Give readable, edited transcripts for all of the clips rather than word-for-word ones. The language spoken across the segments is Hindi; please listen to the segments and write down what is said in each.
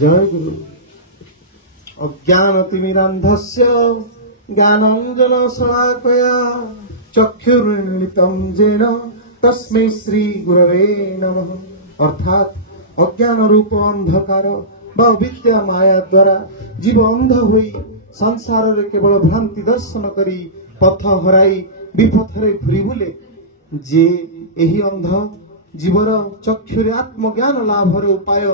जय गुरु। अज्ञानतिमिरान्धस्य ज्ञानाञ्जनशलाकया चक्षुरुन्मिलितं येन तस्मै श्री गुरवे नमः। अर्थात अज्ञान रूप अंधकार बा अविद्या माया द्वारा जीव अंध होई संसार रे केवल भ्रांति दर्शन करी पथ हराई विपथरे घुरी बुले। जे एही अंध जीवर चक्षुरे आत्मज्ञान लाभर उपाय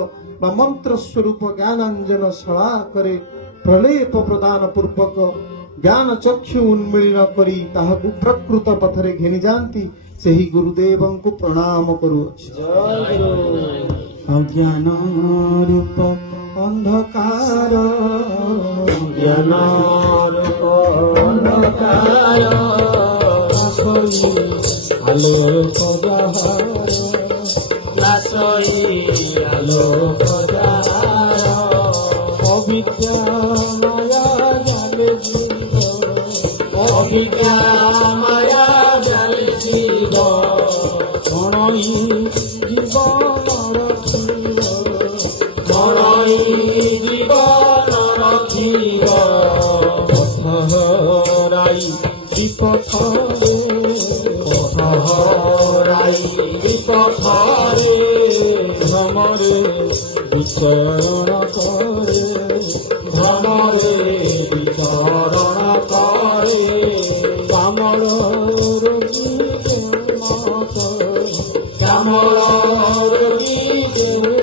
बा मंत्र स्वरूप ज्ञानांजन शला करे प्रलेप प्रदान पूर्वक ज्ञान चक्षु उन्मीलन करी ताहाकु प्रकृत पथरे घेनी जानती सेही गुरुदेव को प्रणाम करूअछि। अज्ञान रूप अंधकार ज्ञान रूप अंधकार आलोक आलोक अविद्या माया जाले अविद्या माया जाले जीव धरई जीवन धरई जीवन रखिब पथहराई विपथरे पथहराई विपथरे भ्रमरे विचरण करे भ्रमरे विचरण करे कामर रोगी कामर रोगी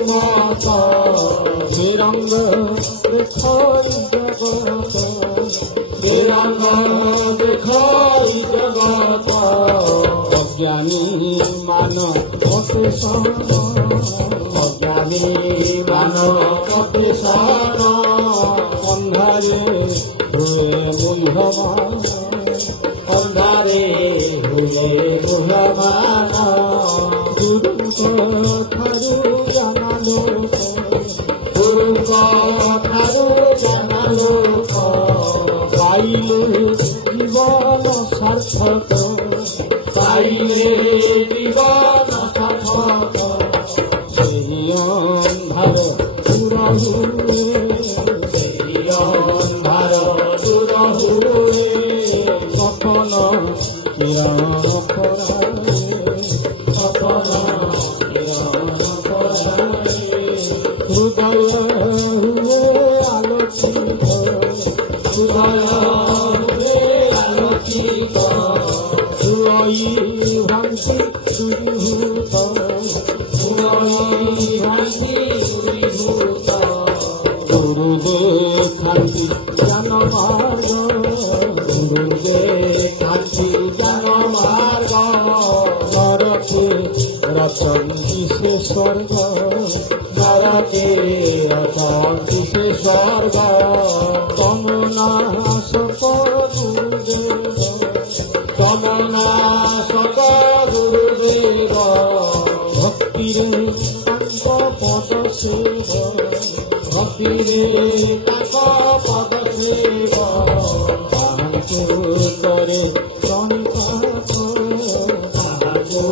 माता विरंग देखई जगत विरंग देखई जगत अज्ञानी मान अतिशन अज्ञानी मान अतिशन अंधारे हुए मुह्यमान अंधारे हुए मुह्यमान गुरु ठारू जानालोक गुरु ठारू जानालोक पाइले जीवन सार्थक पाइले जीवन सार्थक सेही अंधार दूर हुए सेही अंधार दूर हुए सफल किरण पराए सफल किरण पराए हृदय हुए आलोकित हृदय हुए आलोकित सुरई भ्रांति दूरीभूत सुरई भ्रांति दूरीभूत गुरुदेव शांति ज्ञान मार्ग गुरुगे कांची जन मार्ग नरके रचन्ति से स्वर्ग नरके रचन्ति से स्वर्ग तमनाशक गुरुदेव तमनाशक गुरुदेव भक्तिरे तांक पद सेव भक्तिरे तांक पद सेव ताहाको करे प्रणिपात ताहाको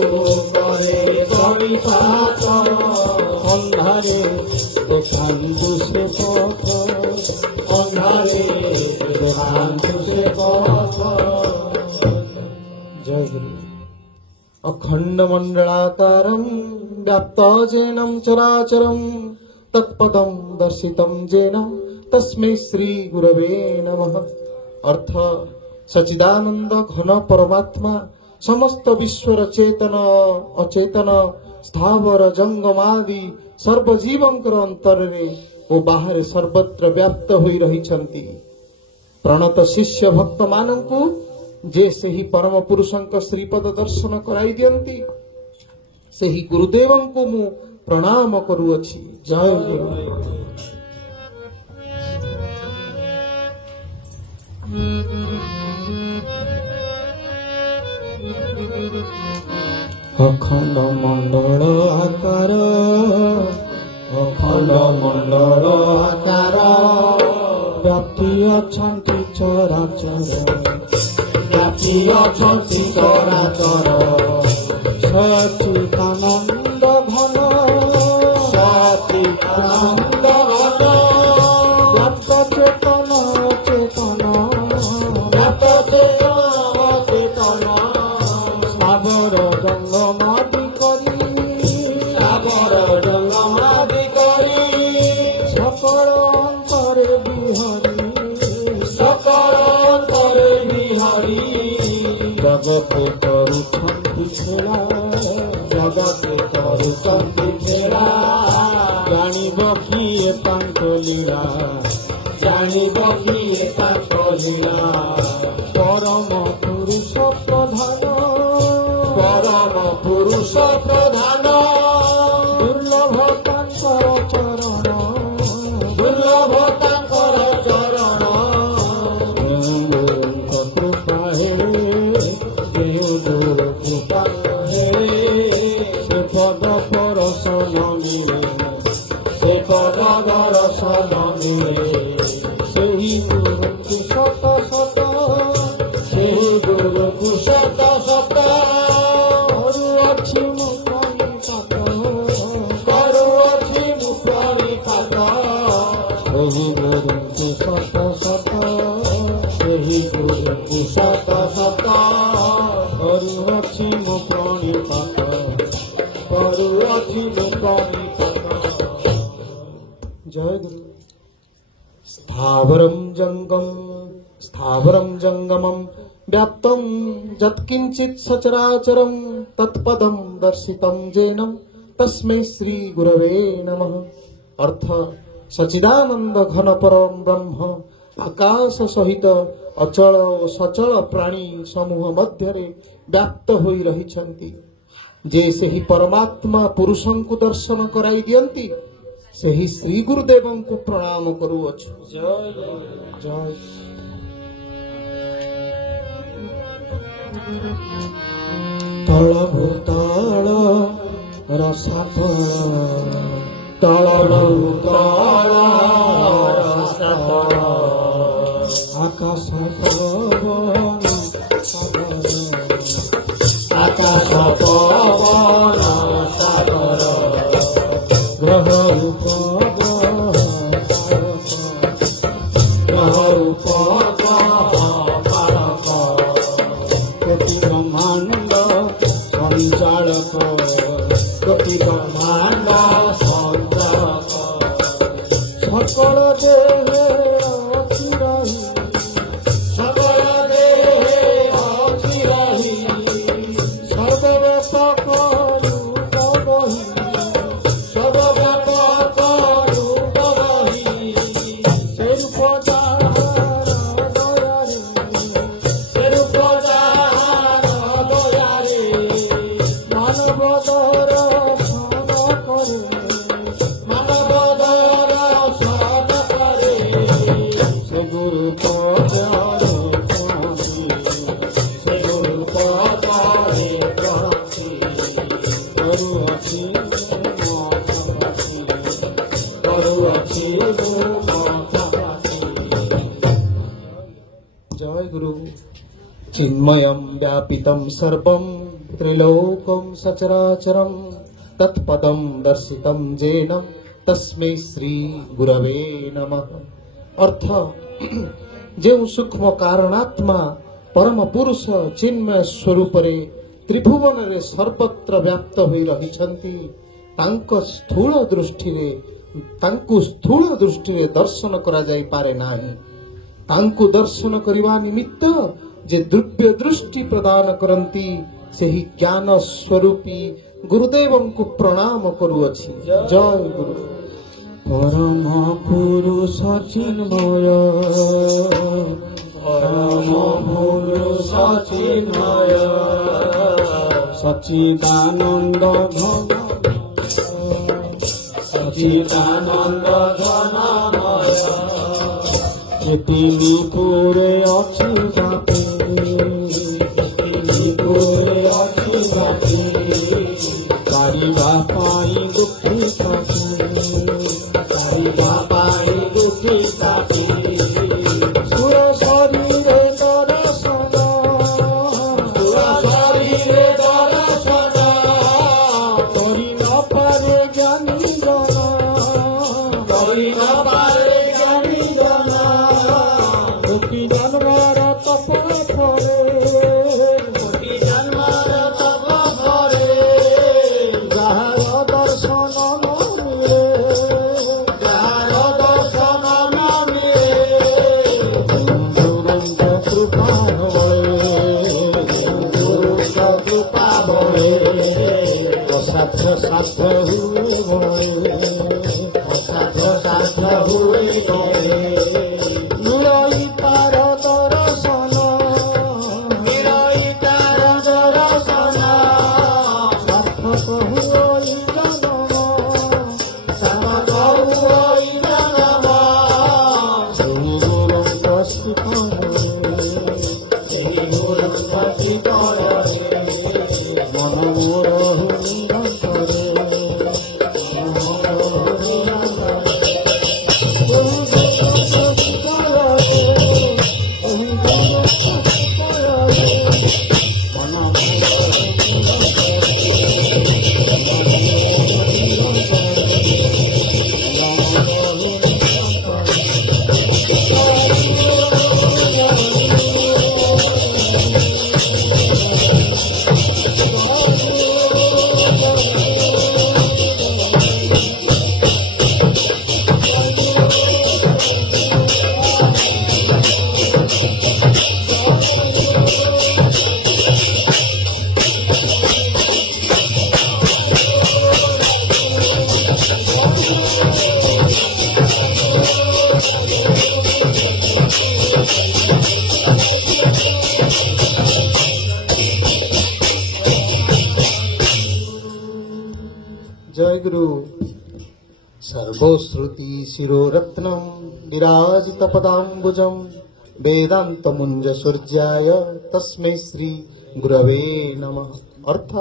करे प्रणिपात अन्धारे देखान्तु से पथ अन्धारे देखान्तु से पथ। जय गुरु। अखंड मंडलाकारं व्याप्तजेनं चराचरं तत्पदं दर्शितं जेन तस्मै श्री गुरवे नमः। अर्थ सच्चिदानंद घन परमात्मा समस्त विश्वर चेतन अचेतन स्थावर जंगमादि सर्वजीवंकर अंतरे ओ बाहर सर्वत्र व्याप्त होई रहिछंती। प्रणत शिष्य भक्त मानंकु जे सही परम पुरुषंक श्रीपद दर्शन कराई दियंती सही गुरुदेवंकु मु प्रणाम करुअछि। जय गुरु। अखंड मंडल आकार अखंड मंडल आकार व्याप्ति अछंती चराचर व्याप्ति अछंती चराचर सच्चिदानंद घन सच्चिदानंद घन व्याप्त चेतन चेतन व्याप्त चेतन चेतन सागर जंगमादि करी सागर जंगमादि करी सकल अंतरे बिहारी सकल अंतरे बिहारी जगत करुछंति खेला जगत करुछंति खेला जानिब किए तांक लीला जानिब किए तांक लीला परम पुरुष प्रधान परम पुरुष प्रधान दुर्लभ तांकर चरण दुर्लभ तांकर चरण कृपा हे कृपा हे से पद परसन से पद दर्शन सेही गुरु शत शत सेही गुरु शत शत करुअछि मु प्रणिपात करुअछि मु प्रणिपात सेही गुरु शत शत सेही गुरु शत शत करुअछि मु प्रणिपात करुअछि मु प्रणिपात। जय गुरु। स्थावरं जंगमं व्याप्तं यत्किंचित् सचराचरं तत्पदं दर्शितं जेन तस्मै श्री गुरवे नमः। अर्थ सच्चिदानंद घन परम ब्रह्म आकाश सहित अचल और सचल प्राणी समूह मध्यरे व्याप्त होई रहिछंती। जे सेही परमात्मा पुरुषं को दर्शन कराई दियंती सेही श्री गुरुदेवं को प्रणाम करुअछु। जय जय। तल भूतल रसातल तल भूतल रसातल आकाश पवन सागर आकाश पवन सागर ग्रह रूप कोटि ब्रह्मांड संचालक कोटि ब्रह्मांड संचालक सकल देहे अछि रही सकल देहे अछि रही सर्वव्यापक रूप रही सर्वव्यापक रूप रही से रूप जाहार दया जय गुरु। चिन्मयं व्यापितं सर्वं त्रिलोकं सचराचरं तत्पदं दर्शितं येन तस्मै श्री गुरवे नमः। अर्थ जो सूक्ष्म कारणात्मा परम पुरुष चिन्मय स्वरूप त्रिभुवन रे सर्वत्र व्याप्त होई रहिछंती तांको स्थूल दृष्टि रे दर्शन करा जाई पारे नाही। तांको दर्शन करिवा निमित्त जे दिव्य दृष्टि प्रदान करंती सेही ज्ञान स्वरूपी गुरुदेवं को प्रणाम करूअछि। जय गुरु। परम पुरुष चिन्मय परम पुरुष चिन्मय सच्चिदानंद घन सच्चिदानंद घनमय তিনি পুরে অছি বাপি তিনি পুরে অছি বাপি পারিবা পাই দুঃখী কাপি পারিবা পাই দুঃখী কাপি সুর শরীরে দর্শন সুর শরীরে দর্শন করি ন পারে জ্ঞানী জন করি ন পারে জ্ঞানী জন জন্মার তপ করে জন্মার তপ করে যাহার দর্শন নামে যাহার দর্শন নামে গুরুଙ୍କ কৃপা বলে গুরুଙ୍କ কৃপা বলে অসাধ্য সাধ্য হুয়ে বলে অসাধ্য সাধ্য হুয়ে বলে जय गुरु। सर्वश्रुति शिरोरत्नम विराजित पदाम्बुजम वेदांत मुंज सूर्याय तस्मै श्री गुरवे नमः। अर्थ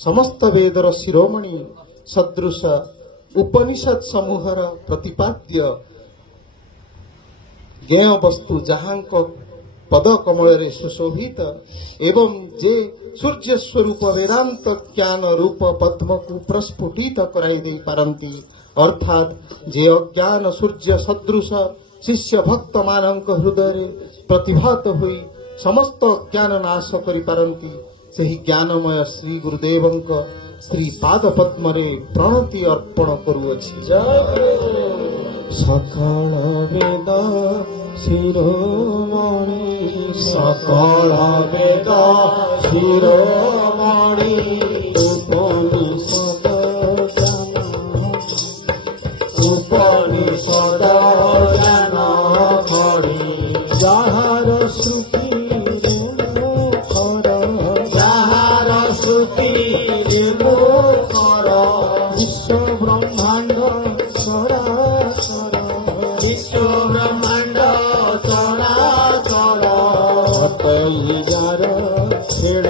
समस्त वेदर शिरोमणि सदृश उपनिषद समूहर प्रतिपाद्य ज्ञेय वस्तु जहांक पद कमल सुशोभित एवं जे सूर्य स्वरूप वेदांत ज्ञान रूप पद्म को प्रस्फुटित कराई दे पारंती अर्थात जे अज्ञान सूर्य सदृश शिष्य भक्त मानक हृदय प्रतिभात हुई समस्त ज्ञान नाश करि पारंती सही ज्ञानमय श्री गुरुदेवंक श्री पाद पद्म रे प्रणति अर्पण करूअछि। सकल वेद शिरोमणि सकल वेद शिरोमणि उपनिषद ज्ञान करी যাহার শ্রুতি মুখর যাহার শ্রুতি মুখর বিশ্ব ব্রহ্মাণ্ড চরাচর বিশ্ব ব্রহ্মাণ্ড চরাচর ଅଟଇ ଯାର ଖେଳ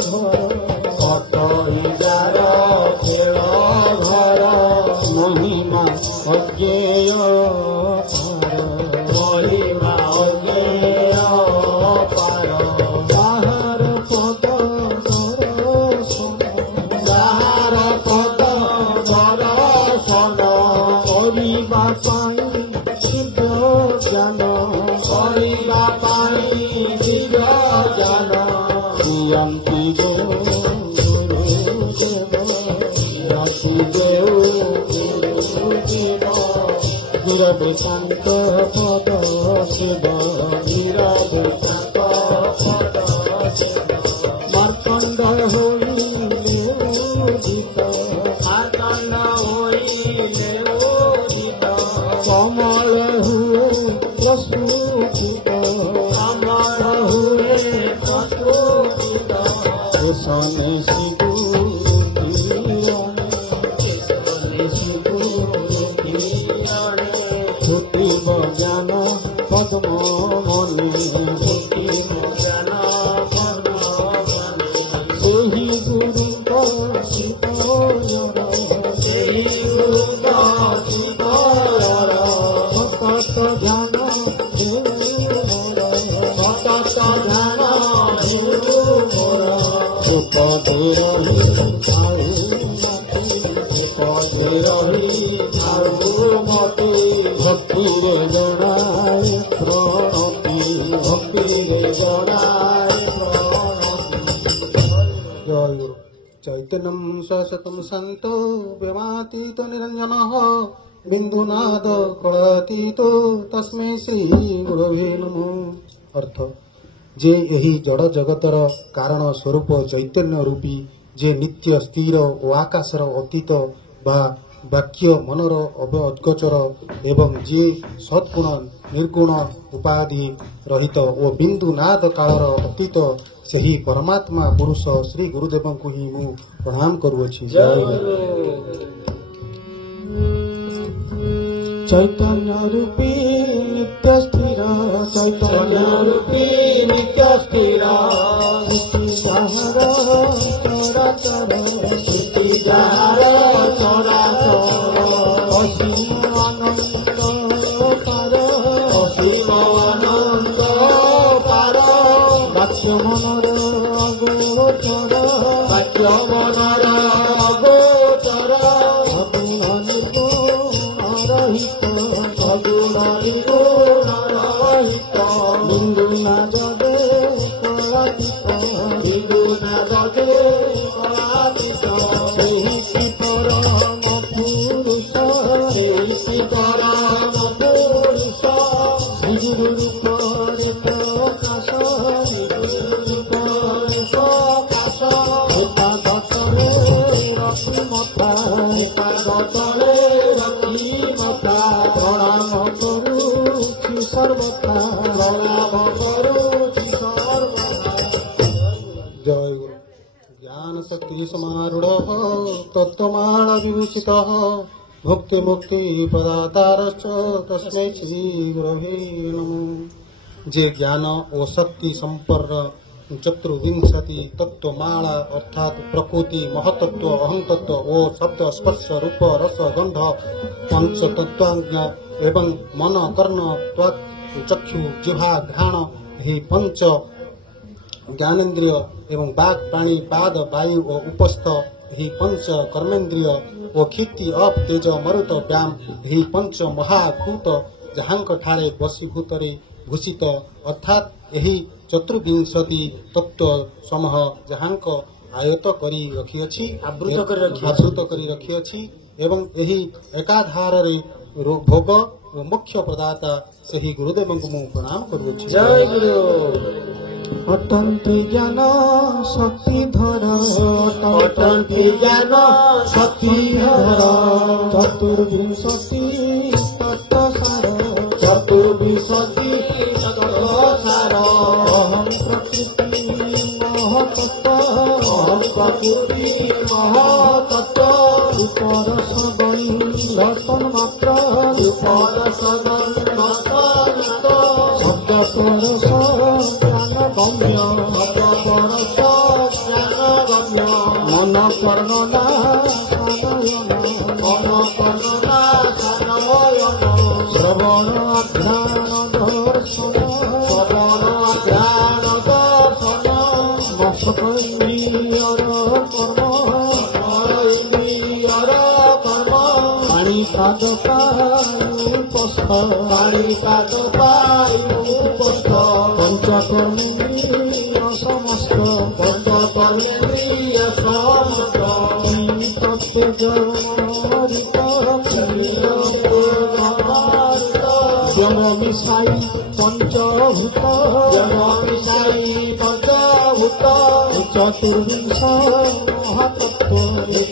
ଘର ଅଟଇ ଯାର ଖେଳ ଘର ମହିମା ଅଜ୍ଞେୟ ମହିମା ଅଜ୍ଞେୟ ପାର ଯାହାର ପଦ ଯାହାର ପଦ ଦର୍ଶନ କରିବା ପାଇଁ ଦିବ୍ୟ ଜ୍ଞାନ କରିବା ପାଇଁ ଦିବ୍ୟ ଜ୍ଞାନ ଦିଅନ୍ତି ଶାନ୍ତ ପଦ ଶିବ ଶାନ୍ତ ପଦ ମାର୍କଣ୍ଡ ହୋଇ ମାର୍କଣ୍ଡ ହୋଇ କମଳ ହୁଏ ପ୍ରସ୍ତୁତ କମଳ ହୁଏ ପ୍ରସ୍ତୁତ ଶନେ ফুটিব জ্ঞান পদ্ম মনে ফুটিব জ্ঞান পদ্ম সেই গুরুଙ୍କ শিবর সেই গুরুଙ୍କ শিবর সতত জ্ঞান সতত জ্ঞান পদে রহি মতে ভক্তিরে জনায় প্রণতি ভক্তিরে জনায় জয় গুরু চৈতন্যম সশতম শান্ত ব্রহ্মাতীত নিরঞ্জন বিন্দুনাদ কলাতীত তস্মৈ শ্রী গুরবে নমঃ। অর্থ যে ଏହି ଜଡ଼ ଜଗତର କାରଣ ସ୍ୱରୂପ ଚୈତନ୍ୟ ରୂପୀ ଯେ ନିତ୍ୟ ସ୍ଥିର ଓ ଆକାଶର ଅତୀତ ବା ବାକ୍ୟ ମନର ଅଗୋଚର ଏବଂ ଯିଏ ସଦ୍ଗୁଣ ନିର୍ଗୁଣ ଉପାଧି ରହିତ ଓ ବିନ୍ଦୁ ନାଦ କାଳର ଅତୀତ ସେହି ପରମାତ୍ମା ପୁରୁଷ ଶ୍ରୀ ଗୁରୁଦେବଙ୍କୁ ହିଁ ମୁଁ ପ୍ରଣାମ କରୁଅଛି। ଚୈତନ୍ୟ ରୂପୀ ନିତ୍ୟ ସ୍ଥିର ଚୈତନ୍ୟ ରୂପୀ ନିତ୍ୟ ସ୍ଥିର ଯାହାର ଚରାଚର ସ୍ଥିତି ଯାହାର ଚରାଚର ଅସୀମ ଆନନ୍ଦ ପାର ଅସୀମ ଆନନ୍ଦ ପାର ବାକ୍ୟ ମନର ଅଗୋଚର ବାକ୍ୟ ମନର ଅଗୋଚର ଅଗୁଣ ନିର୍ଗୁଣ ରହିତ ଅଗୁଣ ନିର୍ଗୁଣ ରହିତ ବିନ୍ଦୁ ନାଦେ କଳାତୀତ ବିନ୍ଦୁ ନାଦେ କଳାତୀତ ସେହି ପରମ ପୁରୁଷ ସେହି ପରମ ପୁରୁଷ ଶ୍ରୀଗୁରୁ ରୂପରେ ପ୍ରକାଶ ଶ୍ରୀଗୁରୁ ରୂପରେ ପ୍ରକାଶ ଏକାଦଶରେ ରଖି ମଥା ଏକାଦଶରେ ରଖି ମଥା ପ୍ରଣାମ କରୁଛି ସର୍ବଥା ପ୍ରଣାମ କରୁଛି ସର୍ବଥା। ଜୟ ଗୁରୁ ଜ୍ଞାନ ଶକ୍ତି ସମାରୂଢ଼ ତତ୍ତ୍ୱମାଳ ବିଭୂଷିତ ଭକ୍ତି ମୁକ୍ତି ପଦାତାରଶ୍ଚ ତସ୍ମୈ ଶ୍ରୀ ଗୁରବେ ନମଃ। যে জ্ঞান ও শক্তি সম্পন্ন চতুর্বিংশতি তত্ত্বমালা অর্থাৎ প্রকৃতি মহতত্ত্ব অহংতত্ত্ব ও শব্দ স্পর্শ রূপ রস গন্ধ পঞ্চতত্ত্বাজ্ঞা এবং মন কর্ণ ত্বক চক্ষু জিহ্বা ঘ্রাণ ଏହି ପଞ୍ଚ ଜ୍ଞାନେନ୍ଦ୍ରିୟ ଏବଂ ବାକ୍ ପ୍ରାଣୀ ପାଦ ବାୟୁ ଓ ଉପସ୍ଥ ଏହି ପଞ୍ଚ କର୍ମେନ୍ଦ୍ରିୟ ଓ କ୍ଷିତି ଅପ୍ ତେଜ ମରୁତ ବ୍ୟାୟାମ ଏହି ପଞ୍ଚ ମହାଭୂତ ଯାହାଙ୍କଠାରେ ବଶୀଭୂତରେ ଭୂଷିତ ଅର୍ଥାତ୍ ଏହି ଚତୁର୍ବିଂଶତି ତତ୍ତ୍ୱ ସମୂହ ଯାହାଙ୍କ ଆୟତ କରି ରଖିଅଛି ଆବୃତ କରି ରଖିଅଛି ଏବଂ ଏହି ଏକାଧାରରେ ଭୋଗ ଓ ମୋକ୍ଷ ପ୍ରଦାତା ସେହି ଗୁରୁଦେବଙ୍କୁ ମୁଁ ପ୍ରଣାମ କରୁଅଛି। ଜୟ ଗୁରୁ। ଅଟନ୍ତି ଜ୍ଞାନ ଶକ୍ତିଧର ଅଟନ୍ତି ଜ୍ଞାନ ଶକ୍ତିଧର ଚତୁର୍ବିଂଶତି ତତ୍ତ୍ୱସାର ଚତୁର୍ବିଂଶତି ତତ୍ତ୍ୱସାର ଅହଂ ପ୍ରକୃତି ମହତତ୍ତ୍ୱ ଅହଂ ପ୍ରକୃତି ମହତତ୍ତ୍ୱ ରୂପରସ ଗନ୍ଧତନ୍ମାତ୍ର ରୂପରସ ଗନ୍ଧତନ୍ମାତ୍ର ଶବ୍ଦ পরশ জ্ঞান গম্য ভব পরশ জ্ঞান গম্য মন কর্ণনা সানয়ন মন কর্ণনা সানয়ন শ্রবণ জ্ঞান দর্শন শ্রবণ জ্ঞান দর্শন মস্কইন্দ্রিয়র কর্ম ইন্দ্রিয়র কর্ম পাণিপাদ পায়ুপস্থ পাণিপাদ পায়ুপস্থ পঞ্চকর্মেন্দ্রিয় সমস্ত পঞ্চকর্মেন্দ্রিয় সমস্ত যম মিশাই পঞ্চভূত যম মিশাই পঞ্চভূত চতুর্বিংশ মহাতত্ত্ব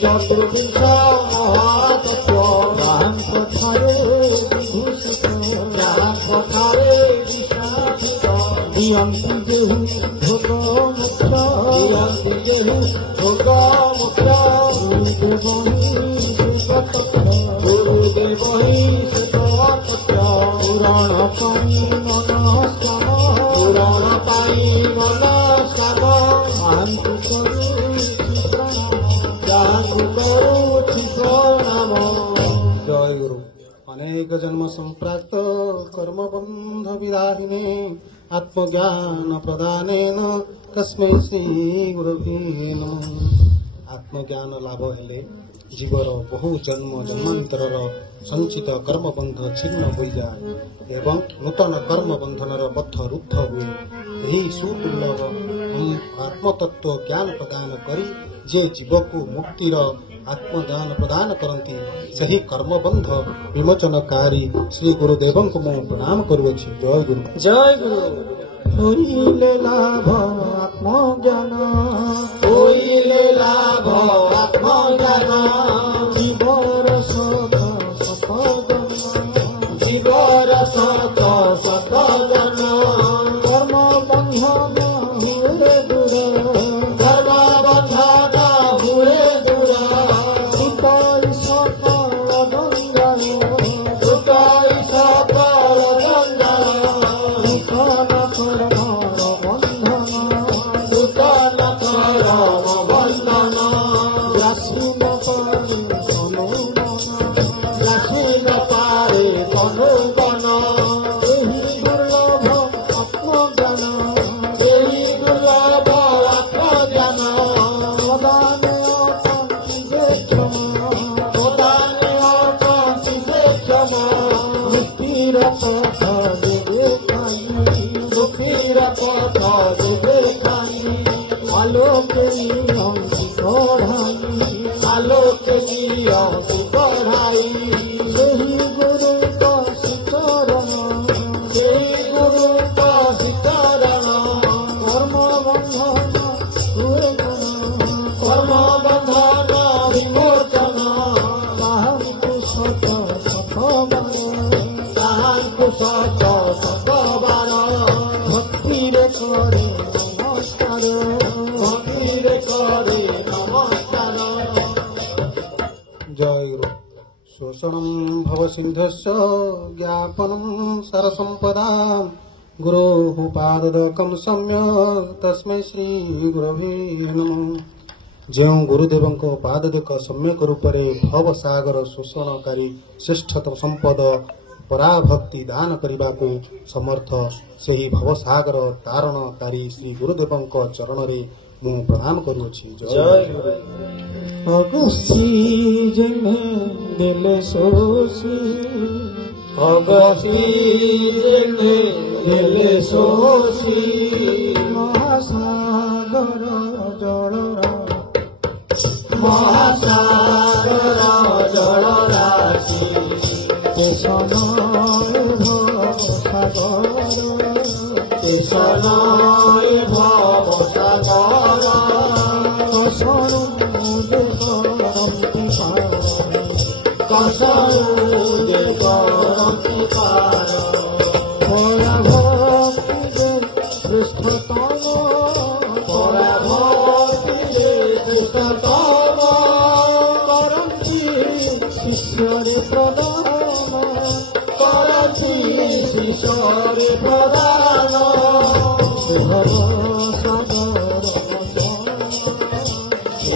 চতুর্বিংশ মহাতত্ত্ব গান কথারে বিভূষিত গান কথারে বিশাসিত দিয়ন্তি যেহু ভোগ মুখ্য দিয়ন্তি যেহু ভোগ মুখ্য গুরুদেব হি সুততত্ত্ব পুরাণ পাই মনস্কাম পুরাণ পাই মনস্কাম শান্তু କରୁଛି ପ୍ରଣାମ। ଜୟ ଗୁରୁ। ଅନେକ ଜନ୍ମ ସମ୍ପ୍ରାପ୍ତ କର୍ମବନ୍ଧ ବିଦାରିଣୀ ଆତ୍ମଜ୍ଞାନ ପ୍ରଦାନେନ ତସ୍ମୈ ଶ୍ରୀ ଗୁରବେ ନମଃ। ଆତ୍ମଜ୍ଞାନ ଲାଭ ହେଲେ ଜୀବର ବହୁ ଜନ୍ମ ଜନ୍ମାନ୍ତରର ସଞ୍ଚିତ କର୍ମବନ୍ଧ ଛିନ୍ନ ହୋଇଯାଏ ଏବଂ ନୂତନ କର୍ମବନ୍ଧନର ବଦ୍ଧ ରୁଦ୍ଧ ହୁଏ। ଏହି ସୁଦୁର୍ଲଭ ଆତ୍ମତତ୍ତ୍ୱ ଜ୍ଞାନ ପ୍ରଦାନ କରି ଯେ ଜୀବକୁ ମୁକ୍ତିର ଆତ୍ମଜ୍ଞାନ ପ୍ରଦାନ କରନ୍ତି ସେହି କର୍ମବନ୍ଧ ବିମୋଚନକାରୀ ଶ୍ରୀ ଗୁରୁଦେବଙ୍କୁ ମୁଁ ପ୍ରଣାମ କରୁଅଛି। ଜୟ ଗୁରୁ। ଜୟ ଗୁରୁ। ହୋଇଲେ ଲାଭ ଆତ୍ମଜ୍ଞାନ ହୋଇଲେ ଲାଭ ଆତ୍ମଜ୍ଞାନ ଜୀବର ସତ ସତଜ୍ଞାନ ଜୀବର ସତ ସତଜ୍ଞାନ କର୍ମ ବନ୍ଧନ ହୁଏ ଦୂର କର୍ମ ବନ୍ଧନ ହୁଏ ଦୂର ସୁତଇ ସକଳ ଗଙ୍ଗାୟ ସୁତଇ ସକଳ ଗଙ୍ଗାୟ ନୂତନ କର୍ମର ବନ୍ଧନ ନୂତନ କର୍ମ ବନ୍ଧନ ଗ୍ରାସୀନ ପାରେ ତନୁବନ ଗ୍ରାସୀନ ପାରେ ତନୁବନ ଏହି ଦୁର୍ଲଭ ଆତ୍ମଜ୍ଞାନ ଏହି ଦୁର୍ଲଭ ଆତ୍ମଜ୍ଞାନ ପ୍ରଦାନେ ଅଟନ୍ତି କ୍ଷମ ପ୍ରଦାନେ ଅଟନ୍ତି କ୍ଷମ ମୁକ୍ତିର ପଥ ଦେବେ ଖାଇ ମୁକ୍ତିର ପଥ ଦେବେ ଖାଇ ଆଲୋକେ ନିଅନ୍ତି କଢ଼ାଇ ଆଲୋକେ ନିଅନ୍ତି କଢ଼ାଇ ସେହି ଗୁରୁଙ୍କ ଶିକରଣ ସେହି ଗୁରୁଙ୍କ ଶିକରଣ କର୍ମ ବନ୍ଧନ ହୁଏ ଗୁଣ କର୍ମ ବନ୍ଧନ ବିମୋଚନ ତାହାଙ୍କୁ ସତ ସତବାର ତାହାଙ୍କୁ ସତ ସତବାର ଭକ୍ତିରେ କରେ ନମସ୍କାର ଭକ୍ତିରେ କରେ ନମସ୍କାର। ଜୟ ଗୁରୁ। ଶୋଷଣଂ ଭବ ସିନ୍ଧସ୍ୟ ଜ୍ଞାପନଂ ସାରସମ୍ପଦା ଗୁରୋଃ ପାଦୋଦକଂ ସମ୍ୟକ୍ ତସ୍ମୈ ଶ୍ରୀ ଗୁରବେ ନମଃ। ଯେଉଁ ଗୁରୁଦେବଙ୍କ ପାଦୋଦକ ସମ୍ୟକ ରୂପରେ ଭବ ସାଗର ଶୋଷଣକାରୀ ଶ୍ରେଷ୍ଠତମ ସମ୍ପଦ ପରାଭକ୍ତି ଦାନ କରିବାକୁ ସମର୍ଥ ସେହି ଭବସାଗର ତାରଣକାରୀ ଶ୍ରୀ ଗୁରୁଦେବଙ୍କ ଚରଣରେ ମୁଁ ପ୍ରଣାମ କରୁଅଛି। ଜୟ ଗୁରୁ। ଅଗସ୍ତି ଯେନେ ଦେଲେ ଶୋଷି ଅଗସ୍ତି ଯେନେ ଦେଲେ ଶୋଷି ମହାସାଗର ଜଳରା ମହାସାଗର ଜଳରାଶି କେଶନୟ ଭବସାଗର କେଶନୟ ଭବସାଗର କସରୁ କରନ୍ତି ପାର କସରୁ କରନ୍ତି ପାର ପରାଭକ୍ତିରେ ଶ୍ରେଷ୍ଠତମ ପରାଭକ୍ତିରେ ଶ୍ରେଷ୍ଠତମ କରନ୍ତି ଶିଷ୍ୟରେ ପ୍ରଦାନ କରନ୍ତି ଶିଷ୍ୟରେ ପ୍ରଦାନ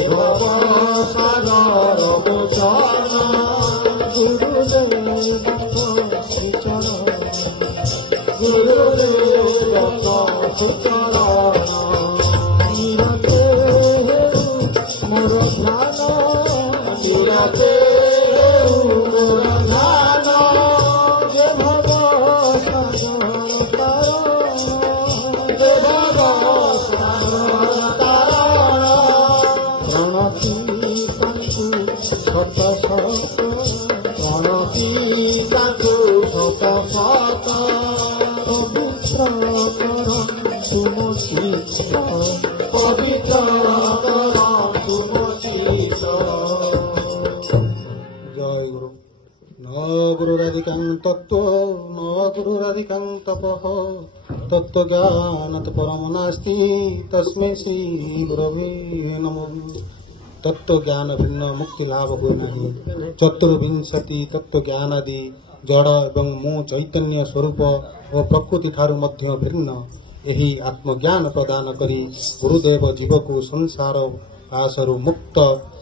भव सागर मोचन गुरुदेव श्रीचरण गुरुदेव सुचरण निरते मोर ध्यान निरते मोर ध्यान जे भव सागर तारण जे भव सागर तारण प्रणति साधु सत सत प्रणति साधु सत सत पवित्र करम तुम चित्त पवित्र करम तुम चित्त। जय गुरु। न गुरुराधिकां तत्त्व न गुरुराधिकां तपः तत्त्वज्ञानात् परं नास्ति तस्मै श्री गुरवे नमः। तत्व ज्ञान भिन्न मुक्ति लाभ हुए नहीं। चतुर्विंशति तत्व ज्ञान आदि जड़ एवं मो चैतन्य स्वरूप और प्रकृति ठारू मध्य भिन्न यही आत्मज्ञान प्रदान करी गुरुदेव जीव को संसार पाशरु मुक्त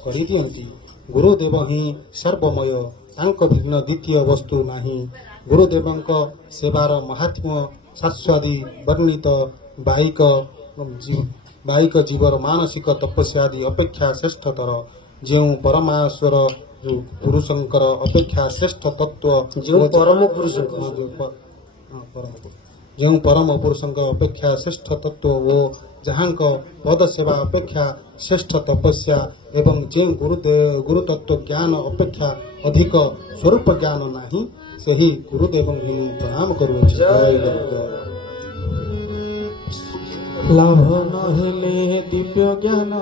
करि दियंती। गुरुदेव ही सर्वमय तांक भिन्न द्वितीय वस्तु नाही। गुरुदेवंक सेवार महात्म्य शाश्वती वर्णित बाहिक जीवर मानसिक तपस्या आदि अपेक्षा श्रेष्ठतर जो परमेश्वर पुरुषंकर अपेक्षा श्रेष्ठ तत्व जो परम पुरुष जो परम पुरुषंकर अपेक्षा श्रेष्ठ तत्व वो जहाँ पद सेवा अपेक्षा श्रेष्ठ तपस्या एवं जे गुरु तत्व ज्ञान अपेक्षा अधिक स्वरूप ज्ञान नहीं सही गुरुदेव ही प्रणाम करुँच। लाभ नहेले दिव्य ज्ञान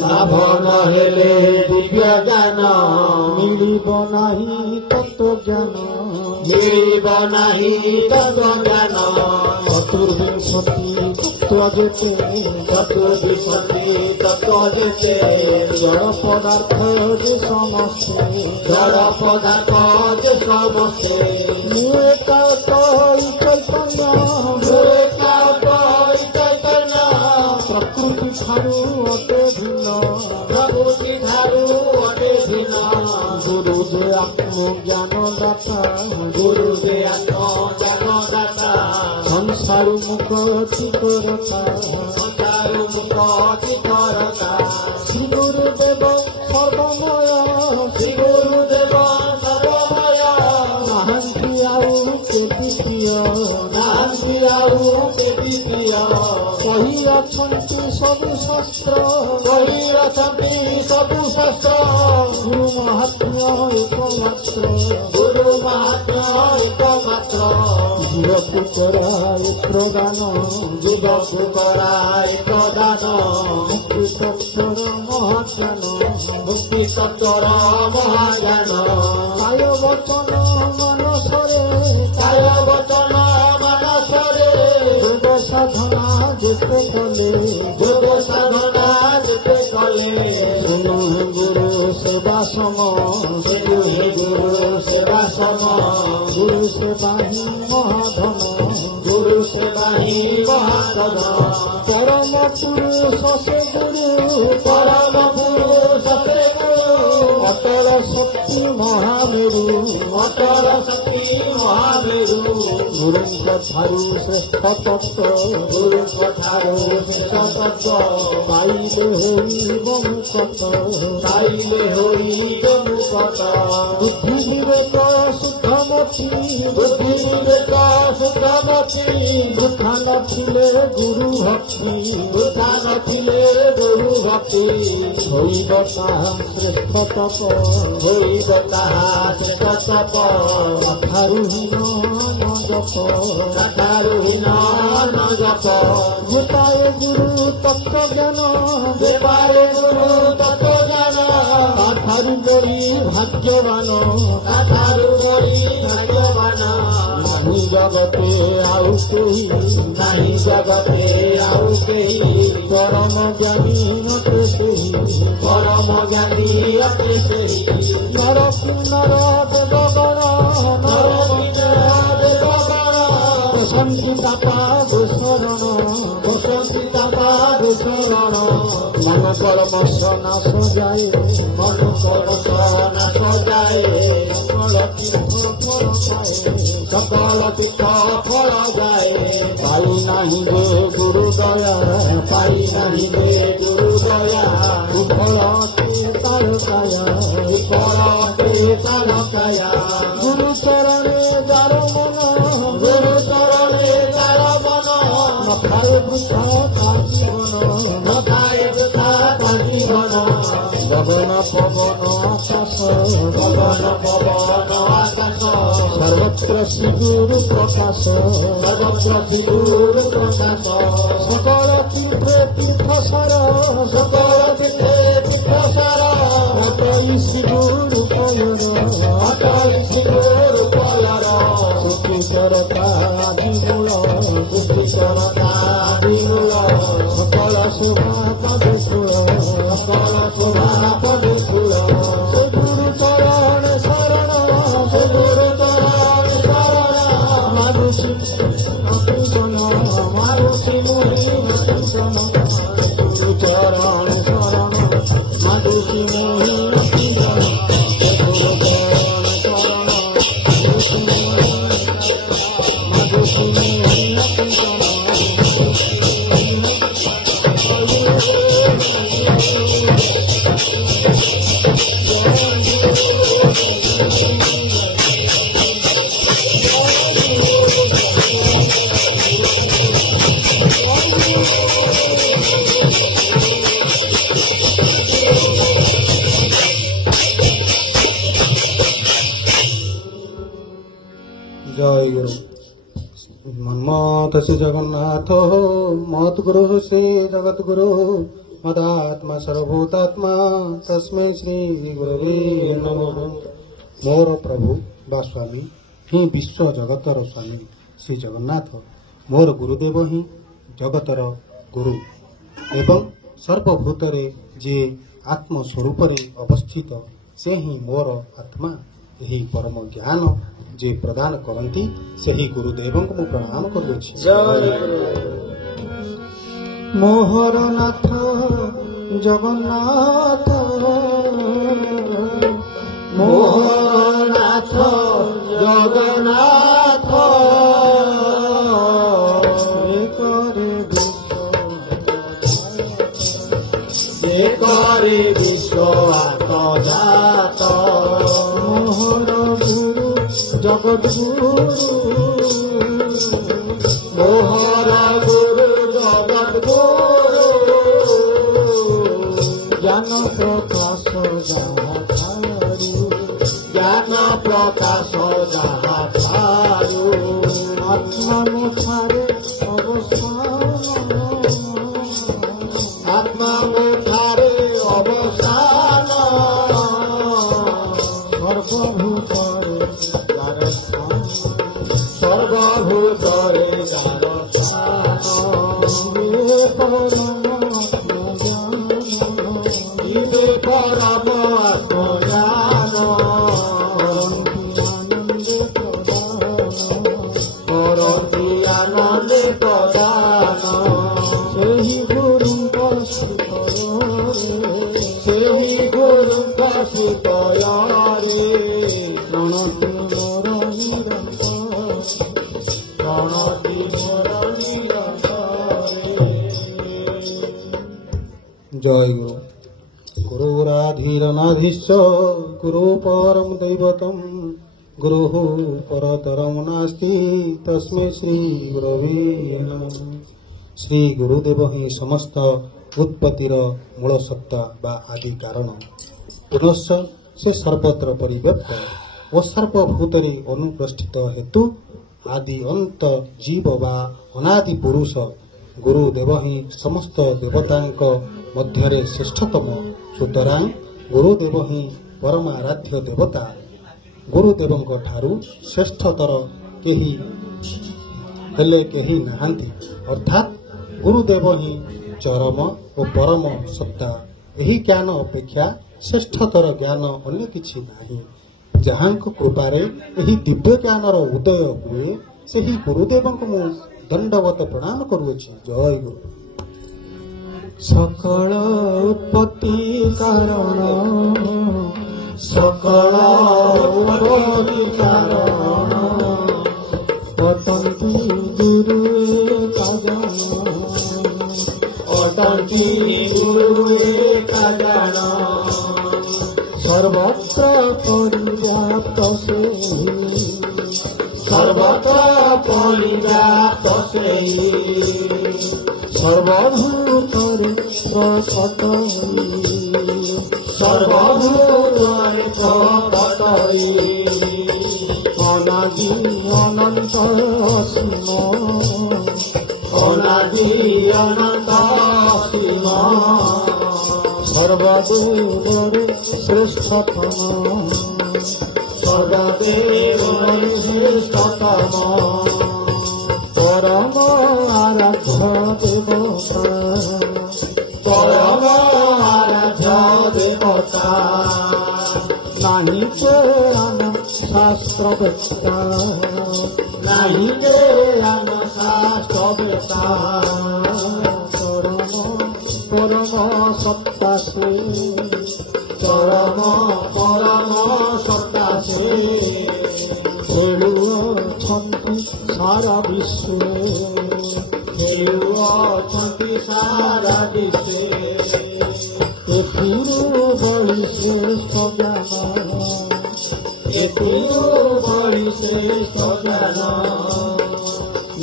लाभ नहेले दिव्य ज्ञान मिलिब नाही तत्व ज्ञान मिलिब नाही तत्व ज्ञान। चतुर्विंशति तत्व जेते जड़ पदार्थ जे समस्ते जड़ पदार्थ जे समस्ते प्रकृति ठारू अटे भिन्न प्रकृति ठारू अटे भिन्न गुरु जे आत्मज्ञान दाता गुरु जे आत्मज्ञान दाता संसार मुक्ति करता संसार मुक्ति करता श्री गुरुदेव सर्वमय श्री गुरुदेव सर्वमय नाहंती आउ के द्वितीय नाहंती आउ के द्वितीय कही अछंती सबु शास्त्र कही अछंती सबु शास्त्र गुरु महात्म्य एकमात्र गुरु महात्म्य एकमात्र जीवकु कराय प्रदान जीवकु कराय प्रदान मुक्ति तत्वर महाज्ञान मुक्ति तत्वर महाज्ञान काय वचन मनसरे काय वचन मनसरे योग साधना जेते कले योग साधना जेते कले सुनु गुरु सेवा सम सुनु गुरु सेवा सम गुरु सेवा ही महाधन गुरु सेवा ही महाधन परम पुरुष से गुरु परम पुरुष से गुरु अटल शक्ति महामेरु अटल शक्ति महामेरु गुरु ठारू श्रेष्ठ तत्व गुरु ठारू श्रेष्ठ तत्व पाइले होई बहुकत पाइले होई बहुकत बुद्धि विवेक शुद्धमती बुद्धि विवेक शुद्धमती वृथा नथिले गुरु भक्ति वृथा नथिले गुरु भक्ति होइब ताहा श्रेष्ठ तप होइब ताहा श्रेष्ठ तप कथारुहीन न जप कथारुहीन न जप गोटाए गुरु तत्व ज्ञान देवारे गुरु तत्व ज्ञान कथारु बड़ी भाग्यवान कथारु बड़ी भाग्यवान नहीं जगते आउ केही नहीं जगते आउ केही परम ज्ञानी अटे सेही परम ज्ञानी अटे सेही नर किन्नर देवगण नर किन्नर देवगण शांति दाता शरण ବସନ୍ତି ତାପାରୁ ଶରଣ ମନ ପରମଶ ନାଶ ଯାଏ ମନ ପରମଶ ନାଶ ଯାଏ সকল তীর্থ ফল যায় পাই নাহি রে গুরু দয়া পাই নাহি রে গুরু দয়া ফল তার কায়া ফল তার কায়া গুরু চরণে যার মন গুরু চরণে যার মন নখায় বৃথা কাজীবন নখায় বৃথা কাজীবন গগন পবন আকাশ গগন পবন আকাশ সর্বত্র শ্রী গুরু প্রকাশ সর্বত্র শ্রী গুরু প্রকাশ সকল তীর্থে তীর্থসার সকল তীর্থে তীর্থসার অটল শ্রী গুরু পয়র অটল শ্রী গুরু পয়র সুখীচরতা আদিমূল সুখীচরতা আদিমূল সকল শোভা পদে ফুল সকল শোভা পদে ফুল গুরু চরণ শরণ গুরু চরণ শরণ মারুষি অতিশন মারুষি মুনি অতিশন গুরু চরণ শরণ মারুষি মুনি অতিশন গুরু চরণ শরণ মারুষি মুনি অতিশন जय गुरु मन्मथ से जगन्नाथ मत गुरु से जगत गुरु मदात्मा सर्वभूतात्मा तस्मै श्री गुरवे नमः। मोर प्रभु बा स्वामी ही विश्व जगतर स्वामी श्री जगन्नाथ मोर गुरुदेव ही जगतर गुरु एवं सर्वभूतरे जे आत्मस्वरूप अवस्थित से ही मोर आत्मा यही परम ज्ञान जे प्रदान करती से ही गुरुदेव को मु प्रणाम करुछि। मोहर नाथ जगन्नाथ मोहर नाथ जगन्नाथ करे विश्व आत्मजात मोहर गुरु जगत गुरु मोहर गुरु जगत गुरु ज्ञान प्रकाश ज्ञान प्रकाश जहाँ थारू आत्मा मुठारे अवस्थान आत्मा मुठारे अवस्थान सर्वभूतरे सर्वभूतरे परम आत्मज्ञान परन्ति आनंद प्रदान सेहि गुरु सुतयारे प्रणति मोर जय गुरु गुरुराधीरनाधीश्च गुरु परम दैवतम गुरुः परतरम नास्ति तस्मै श्री गुरवे नमः। श्री गुरुदेव ही समस्त उत्पत्तिर मूल सत्ता बा आदि कारण पुनश्च से सर्वत्र परिव्याप्त और सर्वभूतरे अनुप्रस्थित हेतु आदि अंत जीव बा अनादि पुरुष गुरुदेव ही समस्त देवतांक मध्यरे श्रेष्ठतम सुतरां गुरुदेव ही परमाराध्य देवता गुरुदेवंक ठारू श्रेष्ठतर केही हेले केही नाहांती अर्थात गुरुदेव ही चरम और परम सत्ता यही ज्ञान अपेक्षा श्रेष्ठतर ज्ञान अन्य किछि नाही जहांक कृपारे यही दिव्य ज्ञानर उदय हुए से ही गुरुदेवंक मु दंडवत प्रणाम करुअछि। जय गुरु। सकल उत्पत्ति कारण सकल उत्पत्ति कारण अटंती गुरु का जान अटंती गुरु का जान सर्वत्र परिव्याप्त से सर्वत्र परिव्याप्त से सर्वभूतरे प्रकटई सर्वभूतरे प्रकटई अनादि अनंत असीम अनादि अनंत असीम सर्वदेवरे श्रेष्ठतम सर्वदेवरे श्रेष्ठतम परम आराध्य देवता परम आराध्य देवता नहीं के आन शास्त्र बेता नहीं के आन शास्त्र बेता परम सत्ता से परम सत्ता से खेलुअछंती सारा विश्व खेलुअछंती सारा विश्व एथिरु बड़ी श्रेष्ठ ज्ञान एथिरु बड़ी श्रेष्ठ ज्ञान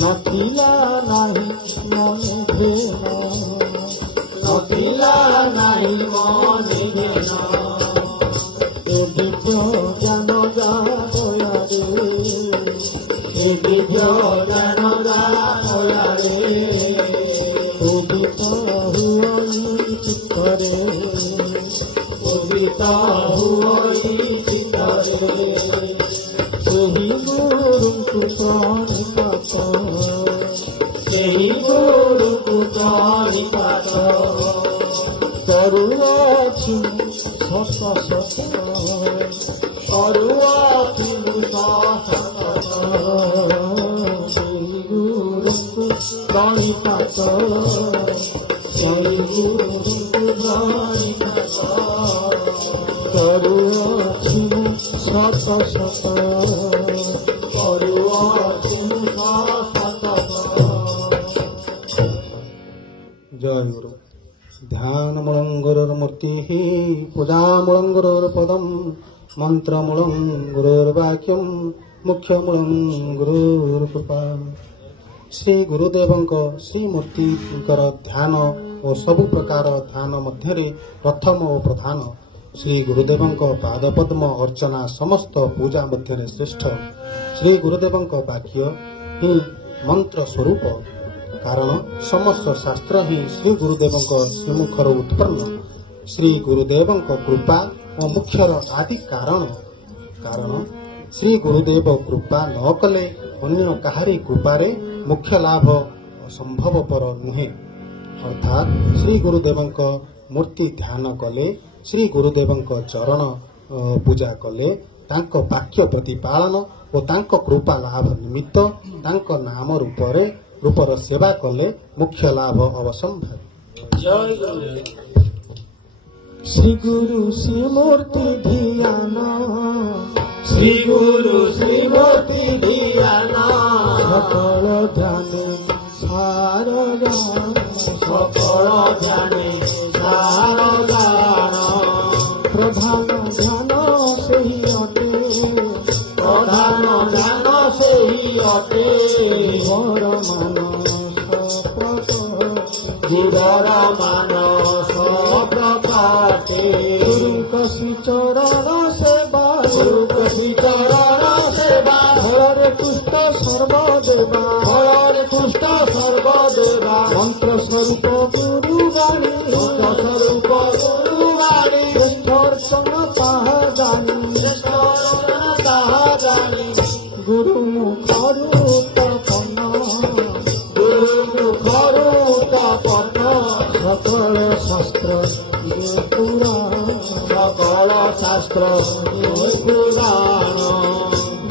नथिला नाही मने भेन नथिला नाही मने भेन दिव्य ज्ञान जादयारे दिव्य ज्ञान जादयारे उदित हुई चित्तरे उदित हुई चित्तरे ସେହି ଗୁରୁଙ୍କୁ ପ୍ରାଣିପାତ ସେହି ଗୁରୁଙ୍କୁ ପ୍ରାଣିପାତ କରୁଅଛି ସତ ସତ କରୁଅଛି ସତ ସେହି ଗୁରୁଙ୍କୁ ପ୍ରାଣିପାତ ସେହି ଗୁରୁଙ୍କୁ ପ୍ରାଣିପାତ କରୁଅଛି ସତ ସତ କରୁଅଛି ସତ जय गुरु। ध्यान मूलं गुरुर मूर्ति पूजा मूलं गुरुर पदम मंत्र मूलं गुरुर वाक्यम मुख्य मूलं गुरुर कृपा। श्री गुरुदेवंक श्री मूर्तिकर ध्यान और सबु प्रकार ध्यान मध्य प्रथम और प्रधान श्री गुरुदेवंक पादपद्म अर्चना समस्त पूजा मध्य श्रेष्ठ श्री गुरुदेवंक वाक्य ही मंत्र स्वरूप कारण समस्त शास्त्र ही श्री गुरुदेवंक श्रीमुखर उत्पन्न श्री गुरुदेवंक कृपा और मुख्यर आदि कारण श्री गुरुदेव कृपा न कले अन्य काहारी कृपारे मुख्य लाभ संभवपर नुहे। अर्थात श्री गुरुदेवंक मूर्ति ध्यान कले श्री गुरुदेवंक चरण पूजा कले तांको वाक्य प्रतिपालन और तांको कृपा लाभ निमित्त तांको नाम रूपर सेवा कले मुख्य लाभ अवसंभव। जय गुरु। श्री गुरु श्री मूर्ति ध्यान श्री गुरु श्री मूर्ति ध्यान सकल ध्यान सार गान सकल ध्यान सार गान प्रधान ध्यान सही अटे प्रधान ध्यान सही अटे गुरर मानस प्रकाटे गुरुकसी चरण सेवा गुरुकसी चरण सेवा फलरे तुष्ट सर्वदेवा फलरे तुष्ट सर्वदेवा मंत्र स्वरूप गुरु गाणी मंत्र स्वरूप गुरु गाणी श्रेष्ठर्चन ताहा जानी श्रेष्ठर्चन ताहा जानी गुरु मुखरु तपना गुरु मुखरु तपना सकल शास्त्र ये पुराण सकल शास्त्र ये पुराण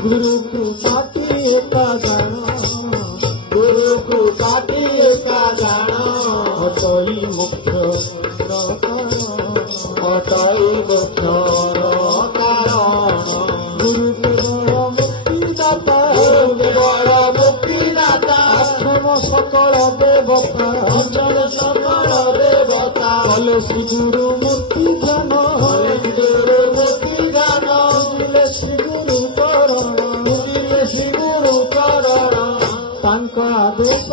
गुरु कृपा की एक जान गुरु অতই মুখ্য অতই মুখ্য কারণ গুরু কেবল মুক্তিদাতা অক্ষম সকল দেবতা কলে শ্রী গুরু মুক্তি জ্ঞান বুঝিলে শ্রী গুরু চରଣ ତାଙ୍କ ଆଦେଶ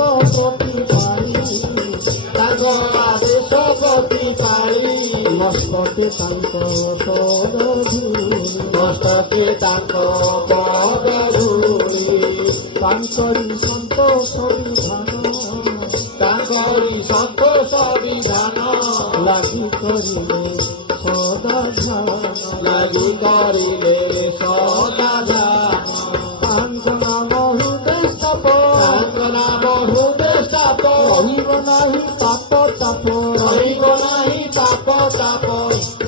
ପ୍ରତି ପାଳି ମସ୍ତକେ ତାଙ୍କ ପଦଧୂଳି ତାଙ୍କରି ସନ୍ତୋଷ ବିଧାନ ଲାଗି କରିଲେ ସଦା ଧ୍ୟାନ ତାଙ୍କ ନାମ ହୃଦୟ ସ୍ଥାପ ରହିବ ନାହିଁ ତାପ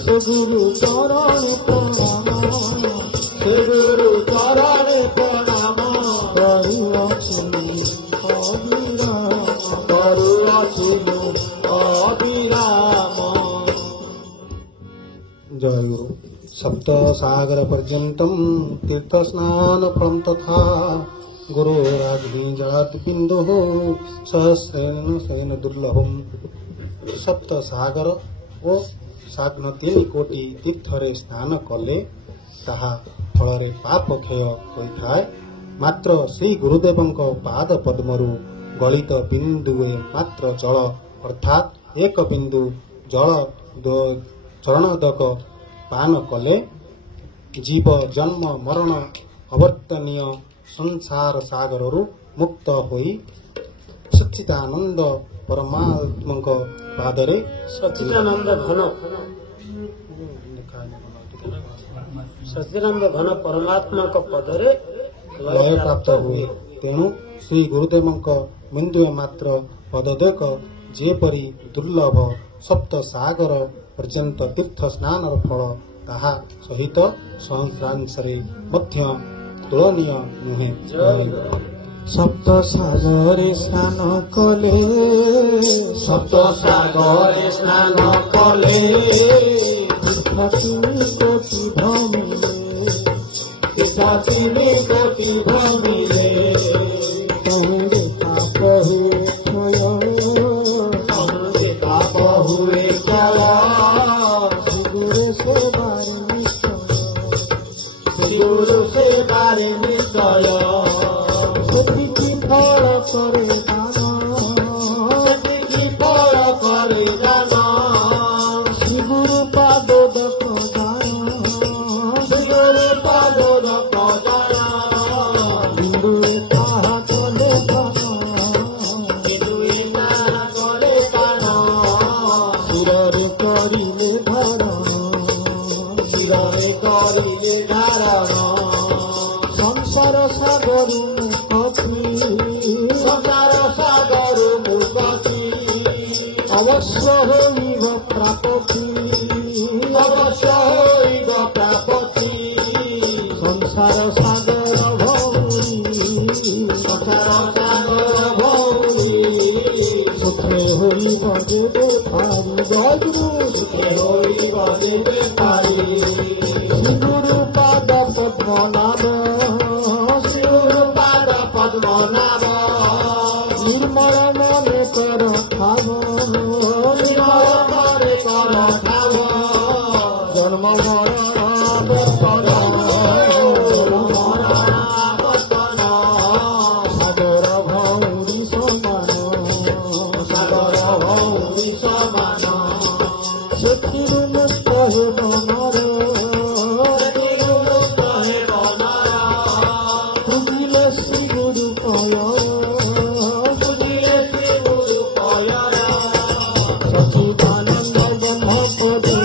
ସେ ଗୁରୁ ଚରଣ ପ୍ରଣାମ କରୁଅଛି ଅବିରାମ। जय गुरु। सप्त सागर पर्यंतम तीर्थ स्नान फलम तथा गुरु राजनी जलात बिंदु सहस्रेण सेन दुर्लभम। सप्त सागर ओ साग्न 3 कोटी तीर्थरे स्नान कले ताहा फल पाप क्षय होइथाय। मात्र श्री गुरुदेवंक पाद पद्मरु गलित बिंदुए मात्र जल अर्थात 1 बिंदु जल चरणोदक पान कले जीव जन्म मरण अवर्तनीय संसार सागर मुक्त होई सच्चिदानंद परमात्मा पादरे सच्चिदानंद घन परमात्मा पदरे लय प्राप्त हुए। तेणु श्री गुरुदेवंक बिंदुए मात्र पददेक जेपरी दुर्लभ सप्त सागर पर्यंत तीर्थ स्नान फल ताहा सहित संक्रांशरे मध्य तुलनीय नुहे। सप्त सागरे स्नान कले कोटि भ्रमिले कहूँगे पाप हुए क्षय गुरु से बारे निश्चय सेतिकी फल करे दान श्री गुरु पादोदक बिंदुए ताहा कले कान शिरे करिले धारण संसार सागर मुक्ति अवश्य होइब प्राप्ति संसार सागर भौरी सुखे होइब जेबे पारी गुरु पाद पद्म नाम निर्मल मने कर खाव जन्म सागर भौरी समान ସେଥିରୁ ମୁକ୍ତ ହେବ ନର ବୁଝିଲେ ଶ୍ରୀ ଗୁରୁ କୟ ସଚିଦାନନ୍ଦ ବ୍ରହ୍ମ ପଦେ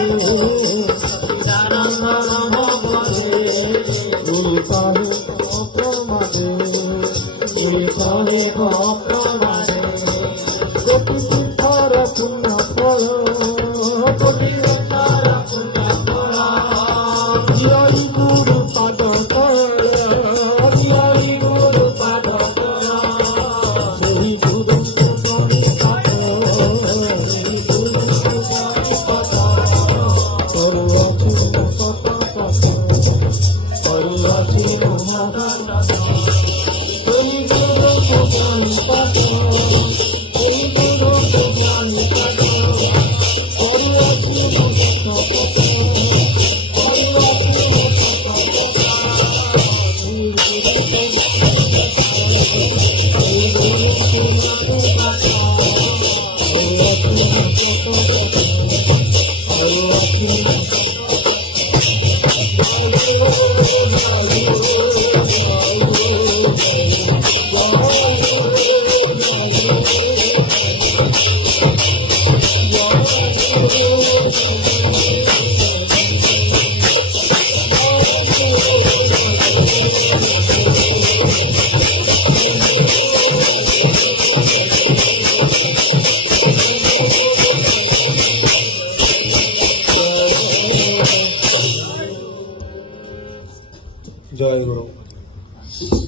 जय गुरु।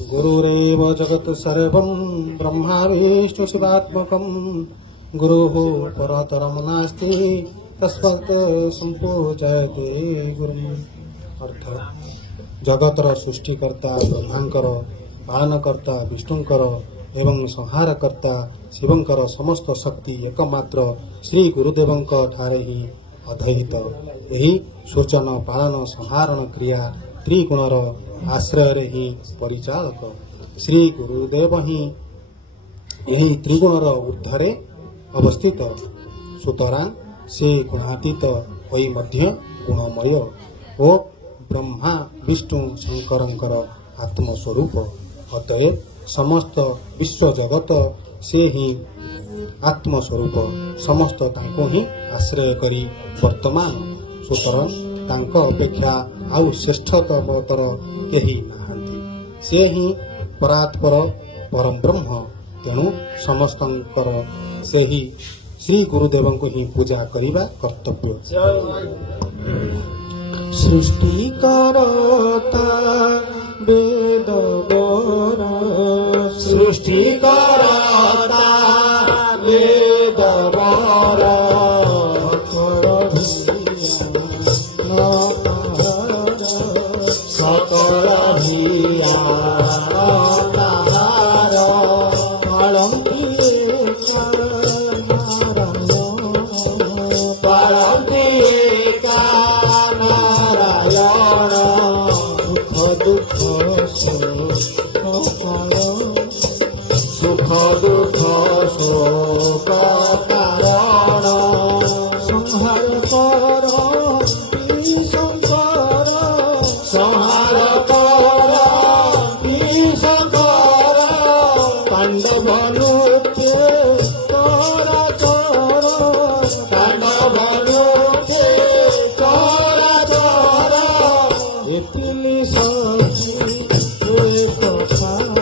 गुरुरेव जगत सर्वं ब्रह्मा विष्णु शिवात्मकं गुरुः परतरं नास्ति तस्मात् संपूजयते गुरुम्। अर्थ जगतर सृष्टिकर्ता ब्रह्मांकर, पालनकर्ता विष्णुंकर एवं संहारकर्ता शिवंकर समस्त शक्ति एकमात्र श्री गुरुदेवंक ठारे ही अधहित। यही सूचन पालन संहारण क्रिया त्रिगुणर आश्रय ही परिचालक श्री गुरुदेव ही यही त्रिगुणर ऊर्ध्वरे अवस्थित। सुतरां से गुणातीत होई मध्य गुणमय ओ ब्रह्मा विष्णु शंकरंकर आत्मस्वरूप। अतएव समस्त विश्व जगत से ही आत्मस्वरूप, समस्त तांको ही आश्रय करी वर्तमान। सुतरां तांको अपेक्षा आउ श्रेष्ठतर केही नाहांती। से ही परात्पर परम ब्रह्म। तेणु समस्तंकर से ही श्री गुरुदेव को ही पूजा करिबा कर्तव्य। सृष्टि करता वेद बरा, सृष्टि करता वेद बरा, सकल भिया सुख दुख शोक कारण संहार कर शंकर, संहार कर शंकर, पांडव नृत्य तोरा चोर, पांडव नृत्य तोरा चोर, इतनी सखी एक खाई,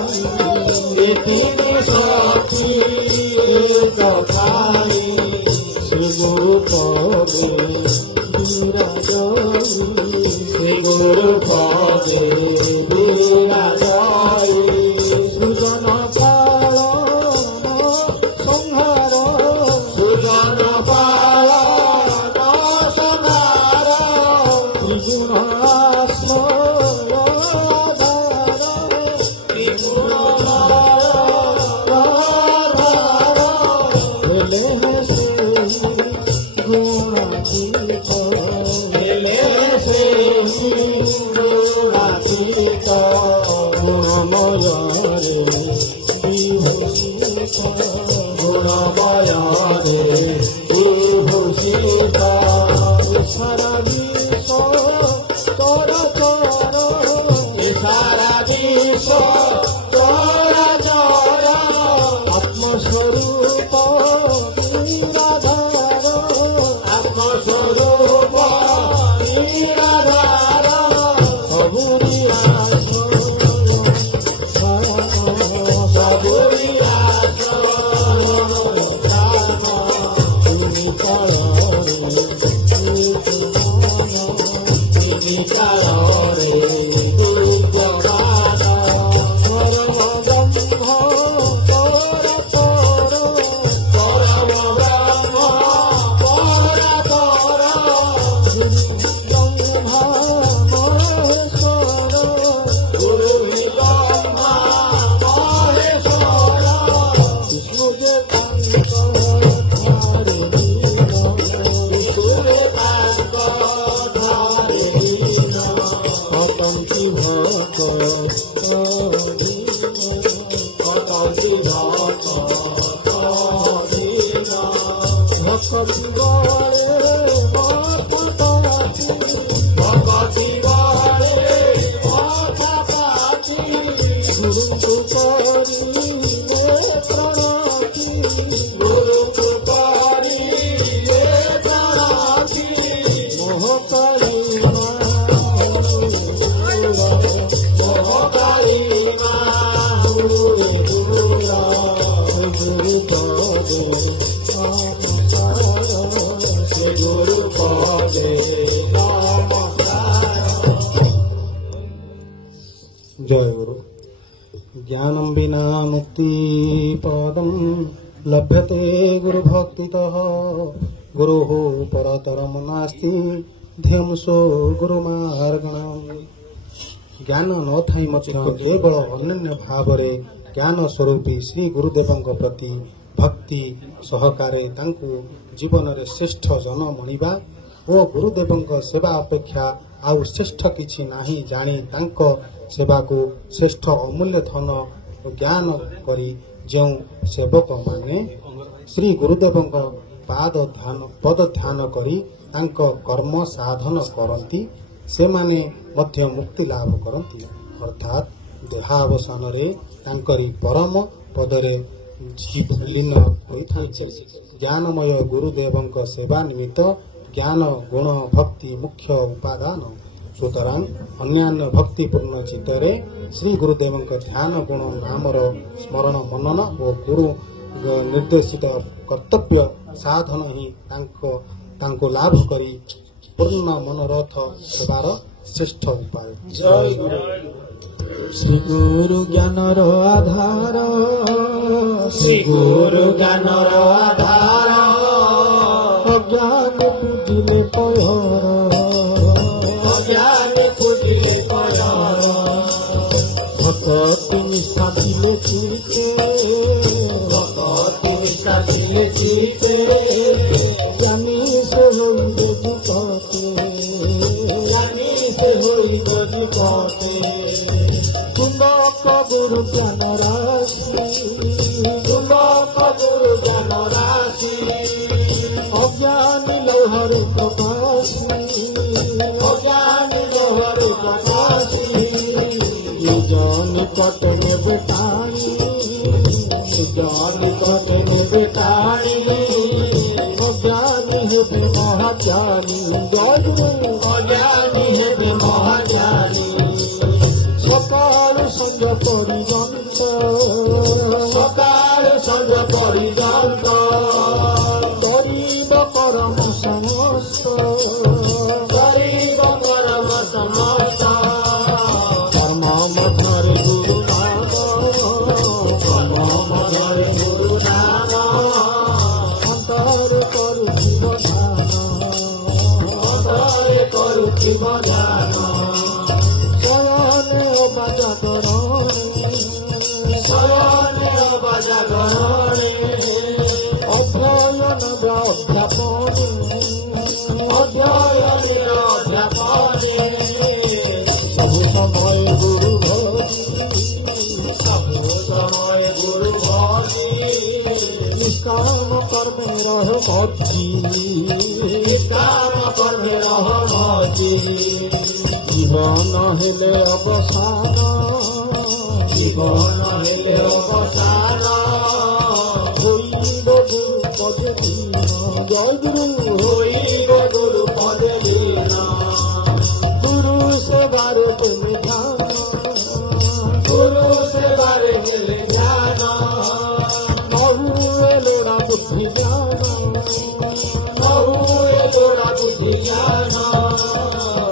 इतनी सखी एक खाई, श्री गुरु पदे विराजई, श्री गुरु पदे विराजई, सुजन पालन संहार, सुजन पालन संहार, त्रिगुण आश्रय आधार, त्रिगुण आधार, हेले से गुणातीत, हेले से गुणातीत, गुणमय रे विभूषित, गुणमय रे विभूषित, सारा विश्व तोरा चोर, सारा विश्व तोरा चोर, आत्मस्वरूप निराधार, आत्मस्वरूप निराधार, सबुरी आश्रय, सबुरी भक्ति वाले माता पाती गुरु को पारी गुरु को पारी मोह करी जय गुरु। ज्ञानं विना मुक्ति पदं लभ्यते गुरु भक्तितः गुरुः परतरं नास्ति ध्यं सो गुरुमार्गणम्। ज्ञान न थाई मध्य केवल अनन्य भावरे ज्ञान स्वरूपी श्री गुरुदेवଙ୍କ प्रति भक्ति सहकारे तांकु जीवन रे श्रेष्ठ जन मणिबा ओ गुरुदेवଙ୍କ सेवा अपेक्षा आउ श्रेष्ठ किछि नाही जानी तांक सेवा को श्रेष्ठ अमूल्य धन ज्ञान करी जो सेवक माने श्री गुरुदेवଙ୍କ पद ध्यान करी तांक कर्म साधन करती से माने मध्य मुक्ति लाभ करती अर्थात देहावसान रे तांकरी परम पदरे लीन होइथांचे। ज्ञानमय गुरुदेवଙ୍କ सेवा निमित्त ज्ञान गुण भक्ति मुख्य उपादान सुतरां अन्यान्य भक्तिपूर्ण चित्तरे श्री गुरुदेवଙ୍କ ध्यान गुण नामर स्मरण मनन और गुरु निर्देशित कर्तव्य साधन ही तांको लाभ करी पूर्ण मनोरथ सेवार श्रेष्ठ उपाय। जय गुरु। श्री गुरु ज्ञानर आधार श्री गुरु ज्ञानर आधार अज्ञान पूजिले पहर अज्ञान पूजिले पहर भक्ति निष्ठा दिले चिते भक्ति निष्ठा दिले चिते ज्ञानी से होइबे विपते ज्ञानी से होइबे विपते तुमक गुरु ज्ञान राशि तुमक गुरु ज्ञान राशि अज्ञानी लौहर प्रकाशी अज्ञानी लौहर प्रकाशी ज्ञान कट में बेटाणी ज्ञान कट में बेटाणी अज्ञानी है महाज्ञानी अज्ञानी है महाज्ञानी सकाल संग परिजंत सकाल संग परिजंत गरीब परम समस्त गरीब परम समस्त धर्म मधुर गुरु नाम धर्म मधुर गुरु नाम अंतर करुथिब ध्यान अंतर करुथिब ध्यान सब समय गुरु निष्काम कर्मे रह भक्ति निष्काम कर्मे रह भक्ति जीवन हेले अवसान जीवन हेले अवसान होइब गुरु पद दीन जय गुरु होइब गुरु पद दीन गुरु सेवार तुम ध्यान गुरु सेवार तुम ध्यान बहुए लोड़ा बुद्धि ज्ञान बहुए लोड़ा बुद्धि ज्ञान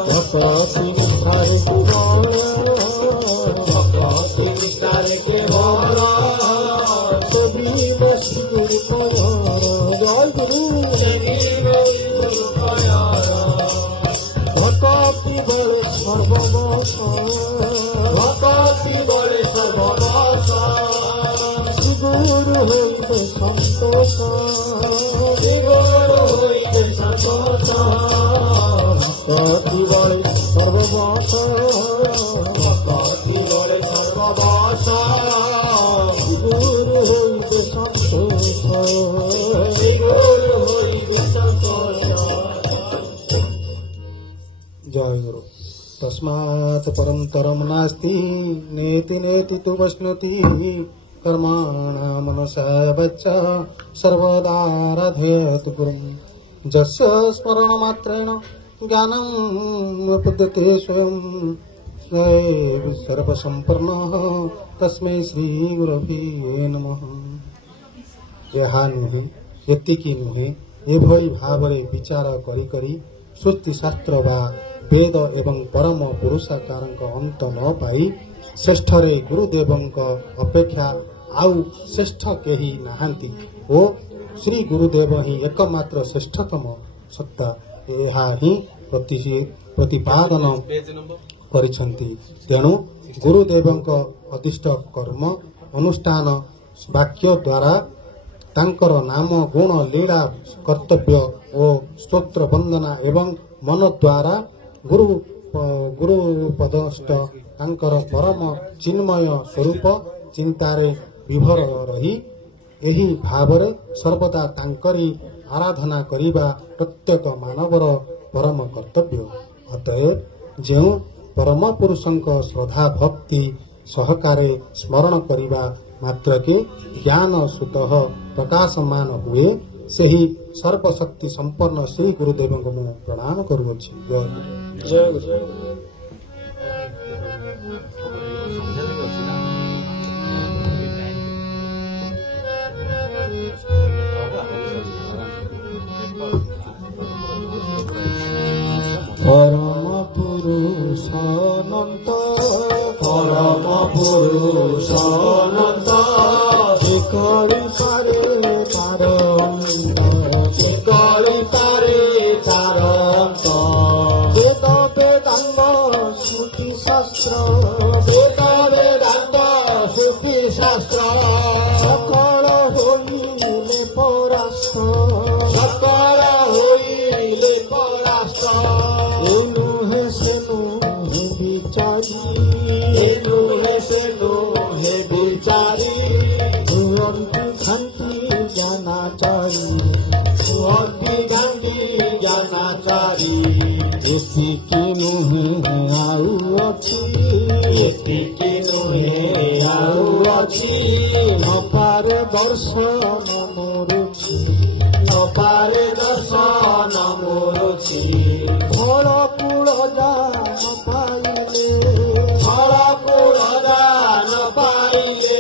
भक्ति निष्ठार कुमार भक्ति निष्ठार के वार सभी बसी गुरु प्यार जय गुरु सभी गुरु प्यार भक्ति बड़े सर्वनाश भक्ति बड़े सर्वनाश गुरु होइते संतोष गुरु होइते संतोष भक्ति बड़े सर्वनाश भक्ति बड़े सर्वनाश गुरु होइते संतोष गुरु होइते तस्मात् परन्तरं नास्ति नेति नेति तु वश्नुति कर्माणा मनसा वच्चा सर्वदा राधेत गुरुं जस्य स्मरणमात्रेण ज्ञानम् उपद्यते स्वयं सर्वसम्पन्नः तस्मै श्री गुरवे नमः। ଏହା ନୁହେଁ ଏତିକି ନୁହେଁ ଏଭଳି ଭାବରେ ବିଚାର କରି କରି ସୃଷ୍ଟି ଶାସ୍ତ୍ର ବା ବେଦ ଏବଂ ପରମ ପୁରୁଷାକାରଙ୍କ ଅନ୍ତ ନ ପାଇ ଶ୍ରେଷ୍ଠରେ ଗୁରୁଦେବଙ୍କ ଅପେକ୍ଷା ଆଉ ଶ୍ରେଷ୍ଠ କେହି ନାହାନ୍ତି ଓ ଶ୍ରୀ ଗୁରୁଦେବ ହିଁ ଏକମାତ୍ର ଶ୍ରେଷ୍ଠତମ ସତ୍ତା ଏହା ହିଁ ପ୍ରତିପାଦନ କରିଛନ୍ତି। ତେଣୁ ଗୁରୁଦେବଙ୍କ ଅଦିଷ୍ଟ କର୍ମ ଅନୁଷ୍ଠାନ ବାକ୍ୟ ଦ୍ୱାରା ତାଙ୍କର ନାମ ଗୁଣ ଲୀଳା କର୍ତ୍ତବ୍ୟ ଓ ସ୍ତୋତ୍ର ବନ୍ଦନା ଏବଂ ମନ ଦ୍ୱାରା ଗୁରୁ ପଦସ୍ଥ ତାଙ୍କର ପରମ ଚିନ୍ମୟ ସ୍ୱରୂପ ଚିନ୍ତାରେ ବିଭୋର ରହି ଏହି ଭାବରେ ସର୍ବଦା ତାଙ୍କରି ଆରାଧନା କରିବା ପ୍ରତ୍ୟେକ ମାନବର ପରମ କର୍ତ୍ତବ୍ୟ। ଅତଏବ ଯେଉଁ ପରମ ପୁରୁଷଙ୍କ ଶ୍ରଦ୍ଧା ଭକ୍ତି ସହକାରେ ସ୍ମରଣ କରିବା ମାତ୍ରକେ ଜ୍ଞାନ ସୁତଃ ପ୍ରକାଶମାନ ହୁଏ ସେହି ସର୍ବଶକ୍ତି ସମ୍ପନ୍ନ ଶ୍ରୀ ଗୁରୁଦେବଙ୍କୁ ମୁଁ ପ୍ରଣାମ କରୁଅଛି। ଜୟ ଗୁରୁ। ପରମ ପୁରୁଷ ଅନନ୍ତ ପରମ ପୁରୁଷ ଅନନ୍ତ କରିପାରେ ତାର କରିପାରେ ତାର ବେଦ ବେଦାଙ୍ଗ ଶ୍ରୁତି ଶାସ୍ତ୍ର ବେଦ ବେଦାଙ୍ଗ ଶ୍ରୁତି ଶାସ୍ତ୍ର ସକଳ ହୋଇଲେ ପରାସ୍ତ ସକଳ ହୋଇଲେ ପରାସ୍ତ ଏନୁ ହେ ସେନୁ ହେ ବିଚାରି ଏନୁ ହେ ସେନୁ ହେ ବିଚାରି শান্তি জ্ঞানাচারী সুহতি গান্ধী জ্ঞানাচারী এতিকি নুহে আউ অছি এতিকি নুহে আউ অছি নপারে দর্শন মোরছি নপারে দর্শন মোরছি ফল কূল জান পাইলে ফল কূল জান পাইলে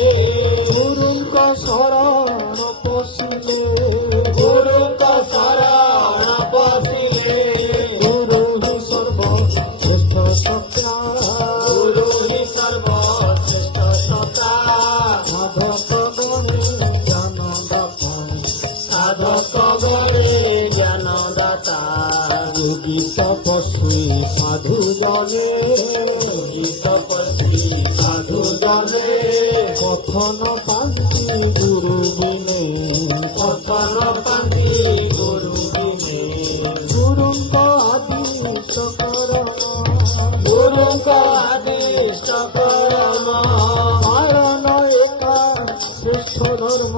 গুরুଙ୍କ শরণ পশিলে গুরুଙ୍କ শরণ পশিলে গুরু হি সর্বশ্রেষ্ঠ সত্তা গুরু হি সর্বশ্রেষ্ঠ সত্তা সাধক বনে জ্ঞানদাতা সাধক বনে জ্ঞানদাতা যোগী তপস্বী সাধু জনে যোগী তপস্বী সাধু জনে পথন পান্তি গুরু বিনে পথন পান্তি গুরু বিনে গুরুଙ୍କ আদিষ্ট করণ গুরুଙ୍କ আদিষ্ট করণ পালন একা শ্রেষ্ঠ ধর্ম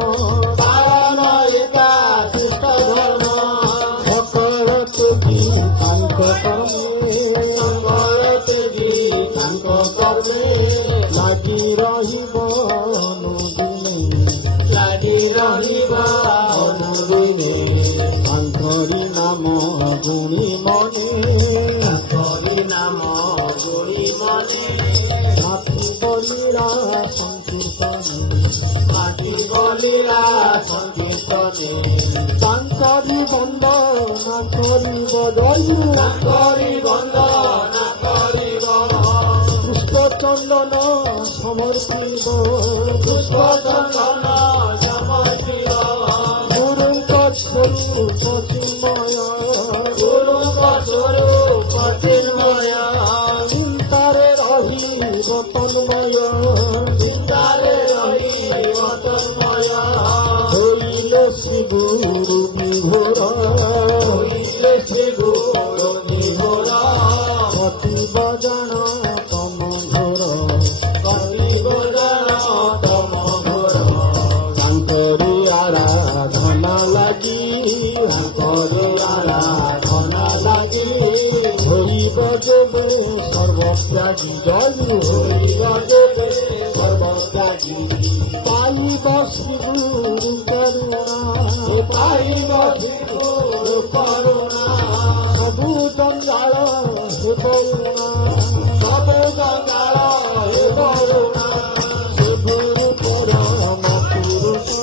পালন একা শ্রেষ্ঠ ধর্ম সকল তেজি তাଙ୍କ কর্মে সকল তেজি তাଙ୍କ কর্মে লাগি রহিব অনুদিনে লাগি রহিব অনুদিনে তাଙ୍କରି নাম গুণী মনে তাଙ୍କରି নাম গুণী মনে মাটি বলিরা সংকীর্তনে মাটি বলিরা সংকীর্তনে তাଙ୍କରି বন্দনা করিব জয় তাଙ୍କরি বন্দনা করিব পুষ্পচন্দন সমর্পিব পুষ্পচন্দন সমর্পিব গুরুଙ୍କ স্বরূপ চিন্ময় গুরুଙ୍କ স্বরূপ চিন্ময় চিন্তারে রহিব তন্ময় চিন্তারে রহিব তন্ময় হইলে শ্রী গুরু বিভোর হইলে শ্রী গুরু বিভোর কতিব জন তম ঘোর কতিব জন তম ঘোর তাଙ୍କରି আরাধনা লাগি তাଙ୍କরি আরাধনা লাগি হইব যেবে সর্ব सर्वत्यागी जय जगते सर्वत्यागी पाइब श्री गुरु करुणा पाइब श्री गुरु करुणा सबु जंजाल हे करुणा सबु जंजाल हे करुणा हे गुरु परम पुरुष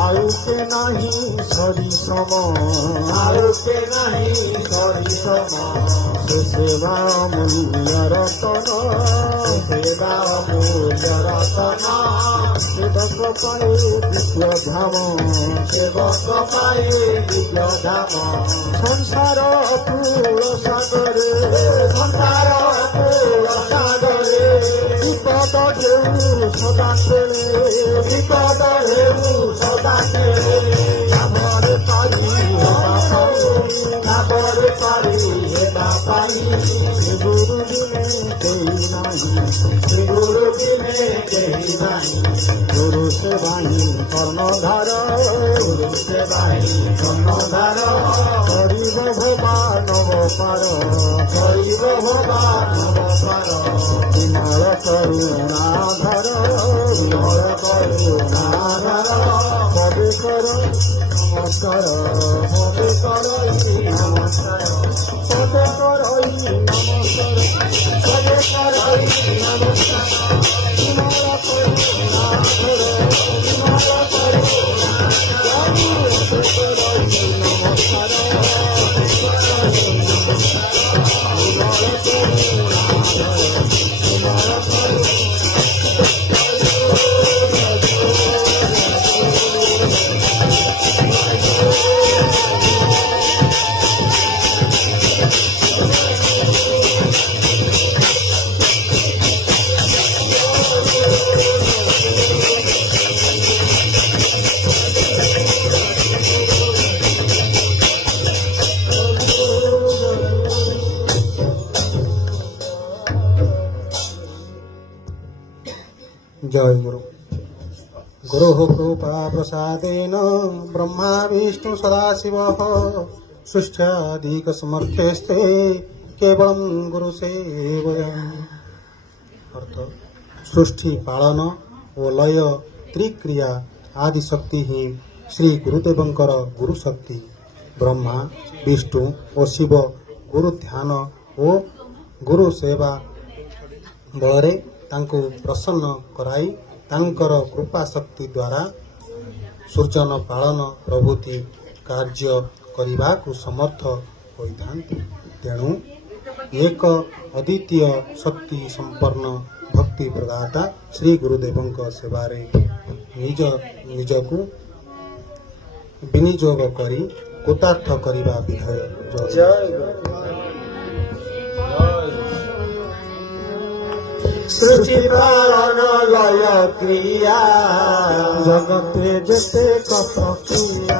आयुके नहीं सरी सम आयुके नहीं सरी सम सेवा मूल्य रतन सेवा मूल्य रतन सेवक पाए दिव्य धाम सेवक पाए दिव्य धाम संसार कूल सागरे संसार कूल सागरे विपद ढेउ सदा खेले विपद ढेउ सदा खेले नामरे पारी नामरे पारी श्री गुरु बिने केही नाही श्री गुरु बिने केही नाही गुरु सेवाही कर्णधार गुरु सेवाही कर्णधार करिब भवानव पार करिब भवानव पार विमल करुणाधर विमल करुणाधर कवि कर नमस्कार कवि कर नमस्कार कवि कर नमस्कार कवि कर नमस्कार विमल करुणाधर विमल जय गुरु गुरु कृपा प्रसादेन ब्रह्मा विष्णु सदाशिव सृष्ट्यादिक समर्थेस्ते केवलं गुरु सेवया अर्थ सृष्टि पालन और लय त्रिक्रिया आदि शक्ति ही श्री गुरुदेवंकर गुरु शक्ति ब्रह्मा विष्णु और शिव गुरु ध्यान और गुरु सेवा बଳରେ तांको प्रसन्न कराई तांकर कृपा शक्ति द्वारा सृजन पालन प्रभृति कार्य करने को समर्थ होइथांती तेणु एक अद्वितीय शक्ति संपन्न भक्ति प्रदाता श्री गुरुदेवंक सेवारे निज निजकु विनियोग करी कृतार्थ करिबा विधेय सृष्टि पालन लय क्रिया जगते जते प्रक्रिया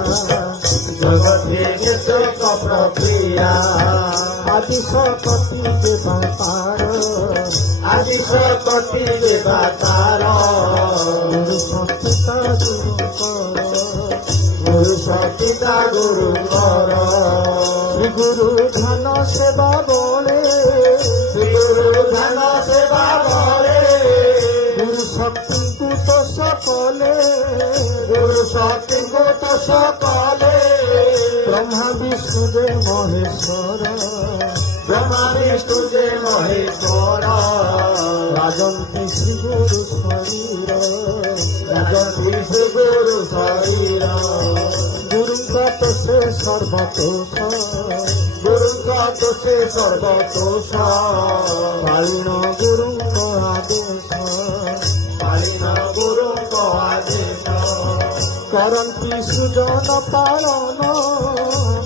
जगते जते प्रक्रिया आदि सकति देवतार आदि सकति देवतार गुरु सत्ता गुरु सत्ता गुरु कर श्री गुरु धन सेवा बोले श्री गुरु धन सेवा बोले गुरु शक्ति को तो सकले गुरु शक्ति को तो सकले ब्रह्मा विष्णु जय महेश्वर ब्रह्मा विष्णु जय महेश्वर राजन्ति श्री गुरु शरीर राजन्ति श्री गुरु शरीर गुरु से सर्वतोष गुरु দোষে সর্বদোষ পালিন গুরুଙ୍କ আদেশ পালিন গুরুଙ୍କ আদেশ କରନ୍ତି ସୁଜନ ପାଳନ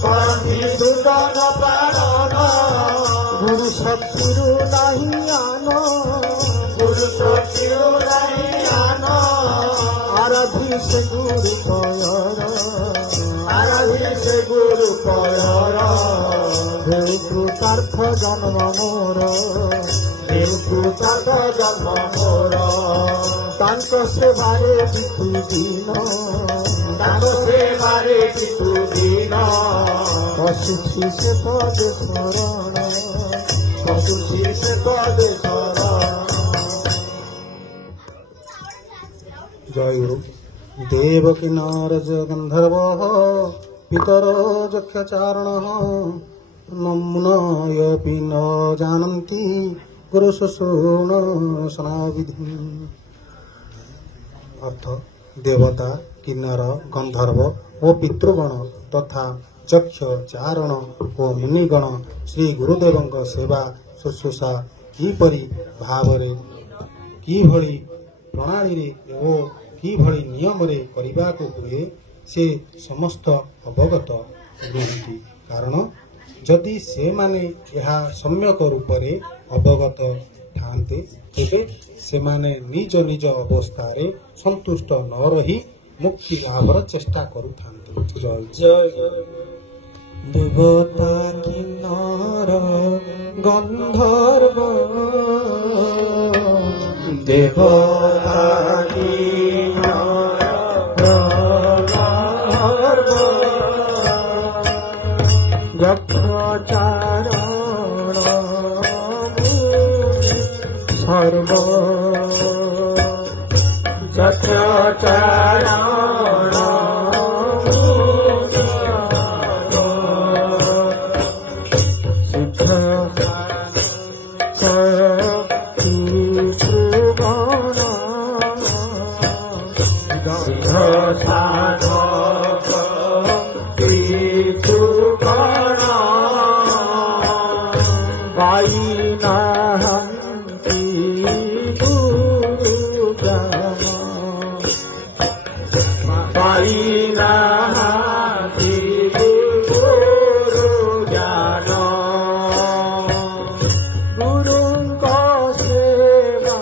କରନ୍ତି ସୁଜନ ପାଳନ ଗୁରୁ ଶକ୍ତିରୁ ନାହିଁ ଆନ ଗୁରୁ ଶକ୍ତିରୁ ନାହିଁ ଆନ ଆରାଧି ସେ ଗୁରୁ ପୟର ଆରାଧି ସେ ଗୁରୁ ପୟର ହେଉ କୃତାର୍ଥ ଜନ୍ମ ମୋର ହେଉ କୃତାର୍ଥ ଜନ୍ମ ମୋର ତାଙ୍କ ସେବାରେ ବିତୁ ଦିନ ତାଙ୍କ ସେବାରେ ବିତୁ ଦିନ ବସୁଛି ସେ ପଦେ ଶରଣ ବସୁଛି ସେ ପଦେ ଶରଣ। ଜୟ ଗୁରୁ। ଦେବକୀ ନାରଜ ଗନ୍ଧର୍ବ ପିତର ଯକ୍ଷଚାରଣ ନମ୍ନୟପି ନ ଜାନନ୍ତି ଗୁରୁ ଶୁଶ୍ରୂଣ ସନାବିଧି। ଅର୍ଥ ଦେବତା କିନ୍ନର ଗନ୍ଧର୍ବ ଓ ପିତୃଗଣ ତଥା ଯକ୍ଷ ଚାରଣ ଓ ମୁନିଗଣ ଶ୍ରୀ ଗୁରୁଦେବଙ୍କ ସେବା ଶୁଶ୍ରୂଷା କିପରି ଭାବରେ କିଭଳି ପ୍ରଣାଳୀରେ ଓ କିଭଳି ନିୟମରେ କରିବାକୁ ହୁଏ ସେ ସମସ୍ତ ଅବଗତ ରୁହନ୍ତି। କାରଣ ଯଦି ସେମାନେ ଏହା ସମ୍ୟକ ରୂପରେ ଅବଗତ ଥାନ୍ତେ ତେବେ ସେମାନେ ନିଜ ନିଜ ଅବସ୍ଥାରେ ସନ୍ତୁଷ୍ଟ ନ ରହି ମୁକ୍ତି ଲାଭର ଚେଷ୍ଟା କରୁଥାନ୍ତି। ଦେବତା କିନ୍ନର ଗନ୍ଧର୍ବ ଦେବତା କିନ୍ନର ଗନ୍ଧର୍ବ ଯକ୍ଷ ଚାରଣ ସର୍ବ ଯକ୍ଷ ଚାରଣ ସିଦ୍ଧ ସାଧକ ପିତୃଗଣ ପାଇନାହାନ୍ତି ଗୁରୁ ଜ୍ଞାନ ପାଇନାହାନ୍ତି ଗୁରୁ ଜ୍ଞାନ ଗୁରୁଙ୍କ ସେବା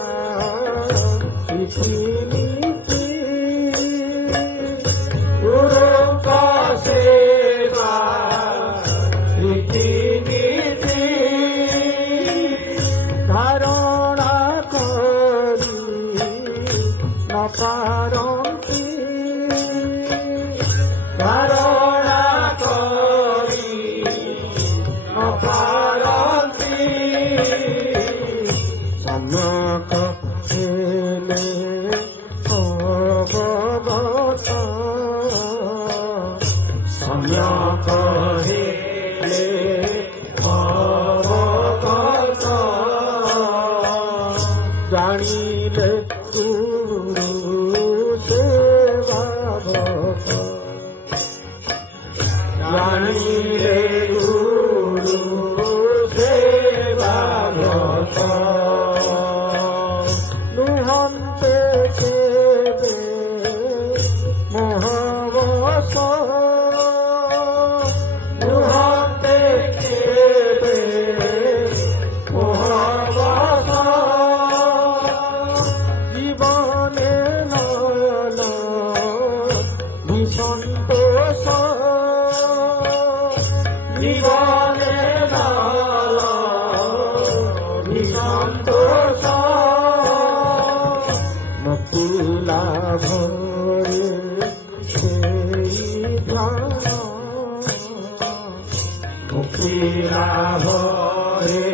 ଇତିନୀତି ଗୁରୁଙ୍କ ସେବା ରୀତିନୀତି ଧାରଣା କରି ନ ପାରନ୍ତି ଧାରଣା କରି ନ ପାରନ୍ତି ସମ୍ୟକ ହେଲେ ଅବଗତ ସମ୍ୟକ ହେଲେ ଅବଗତ ଜାଣିଲେ ଗୁରୁ ସେବାବକ ଜାଣିଲେ ଗୁରୁ ସେବାବକ ନୁହନ୍ତେ କେବେ ମୋହବଶ ନୁହନ୍ତେ କେବେ ମୋହବଶ জীবনে নয়ন বিসন্তোষ জীবনে নল সন্তোষ মুক্তি লাভরে সেই ধ্যান মুক্তি লাভ হে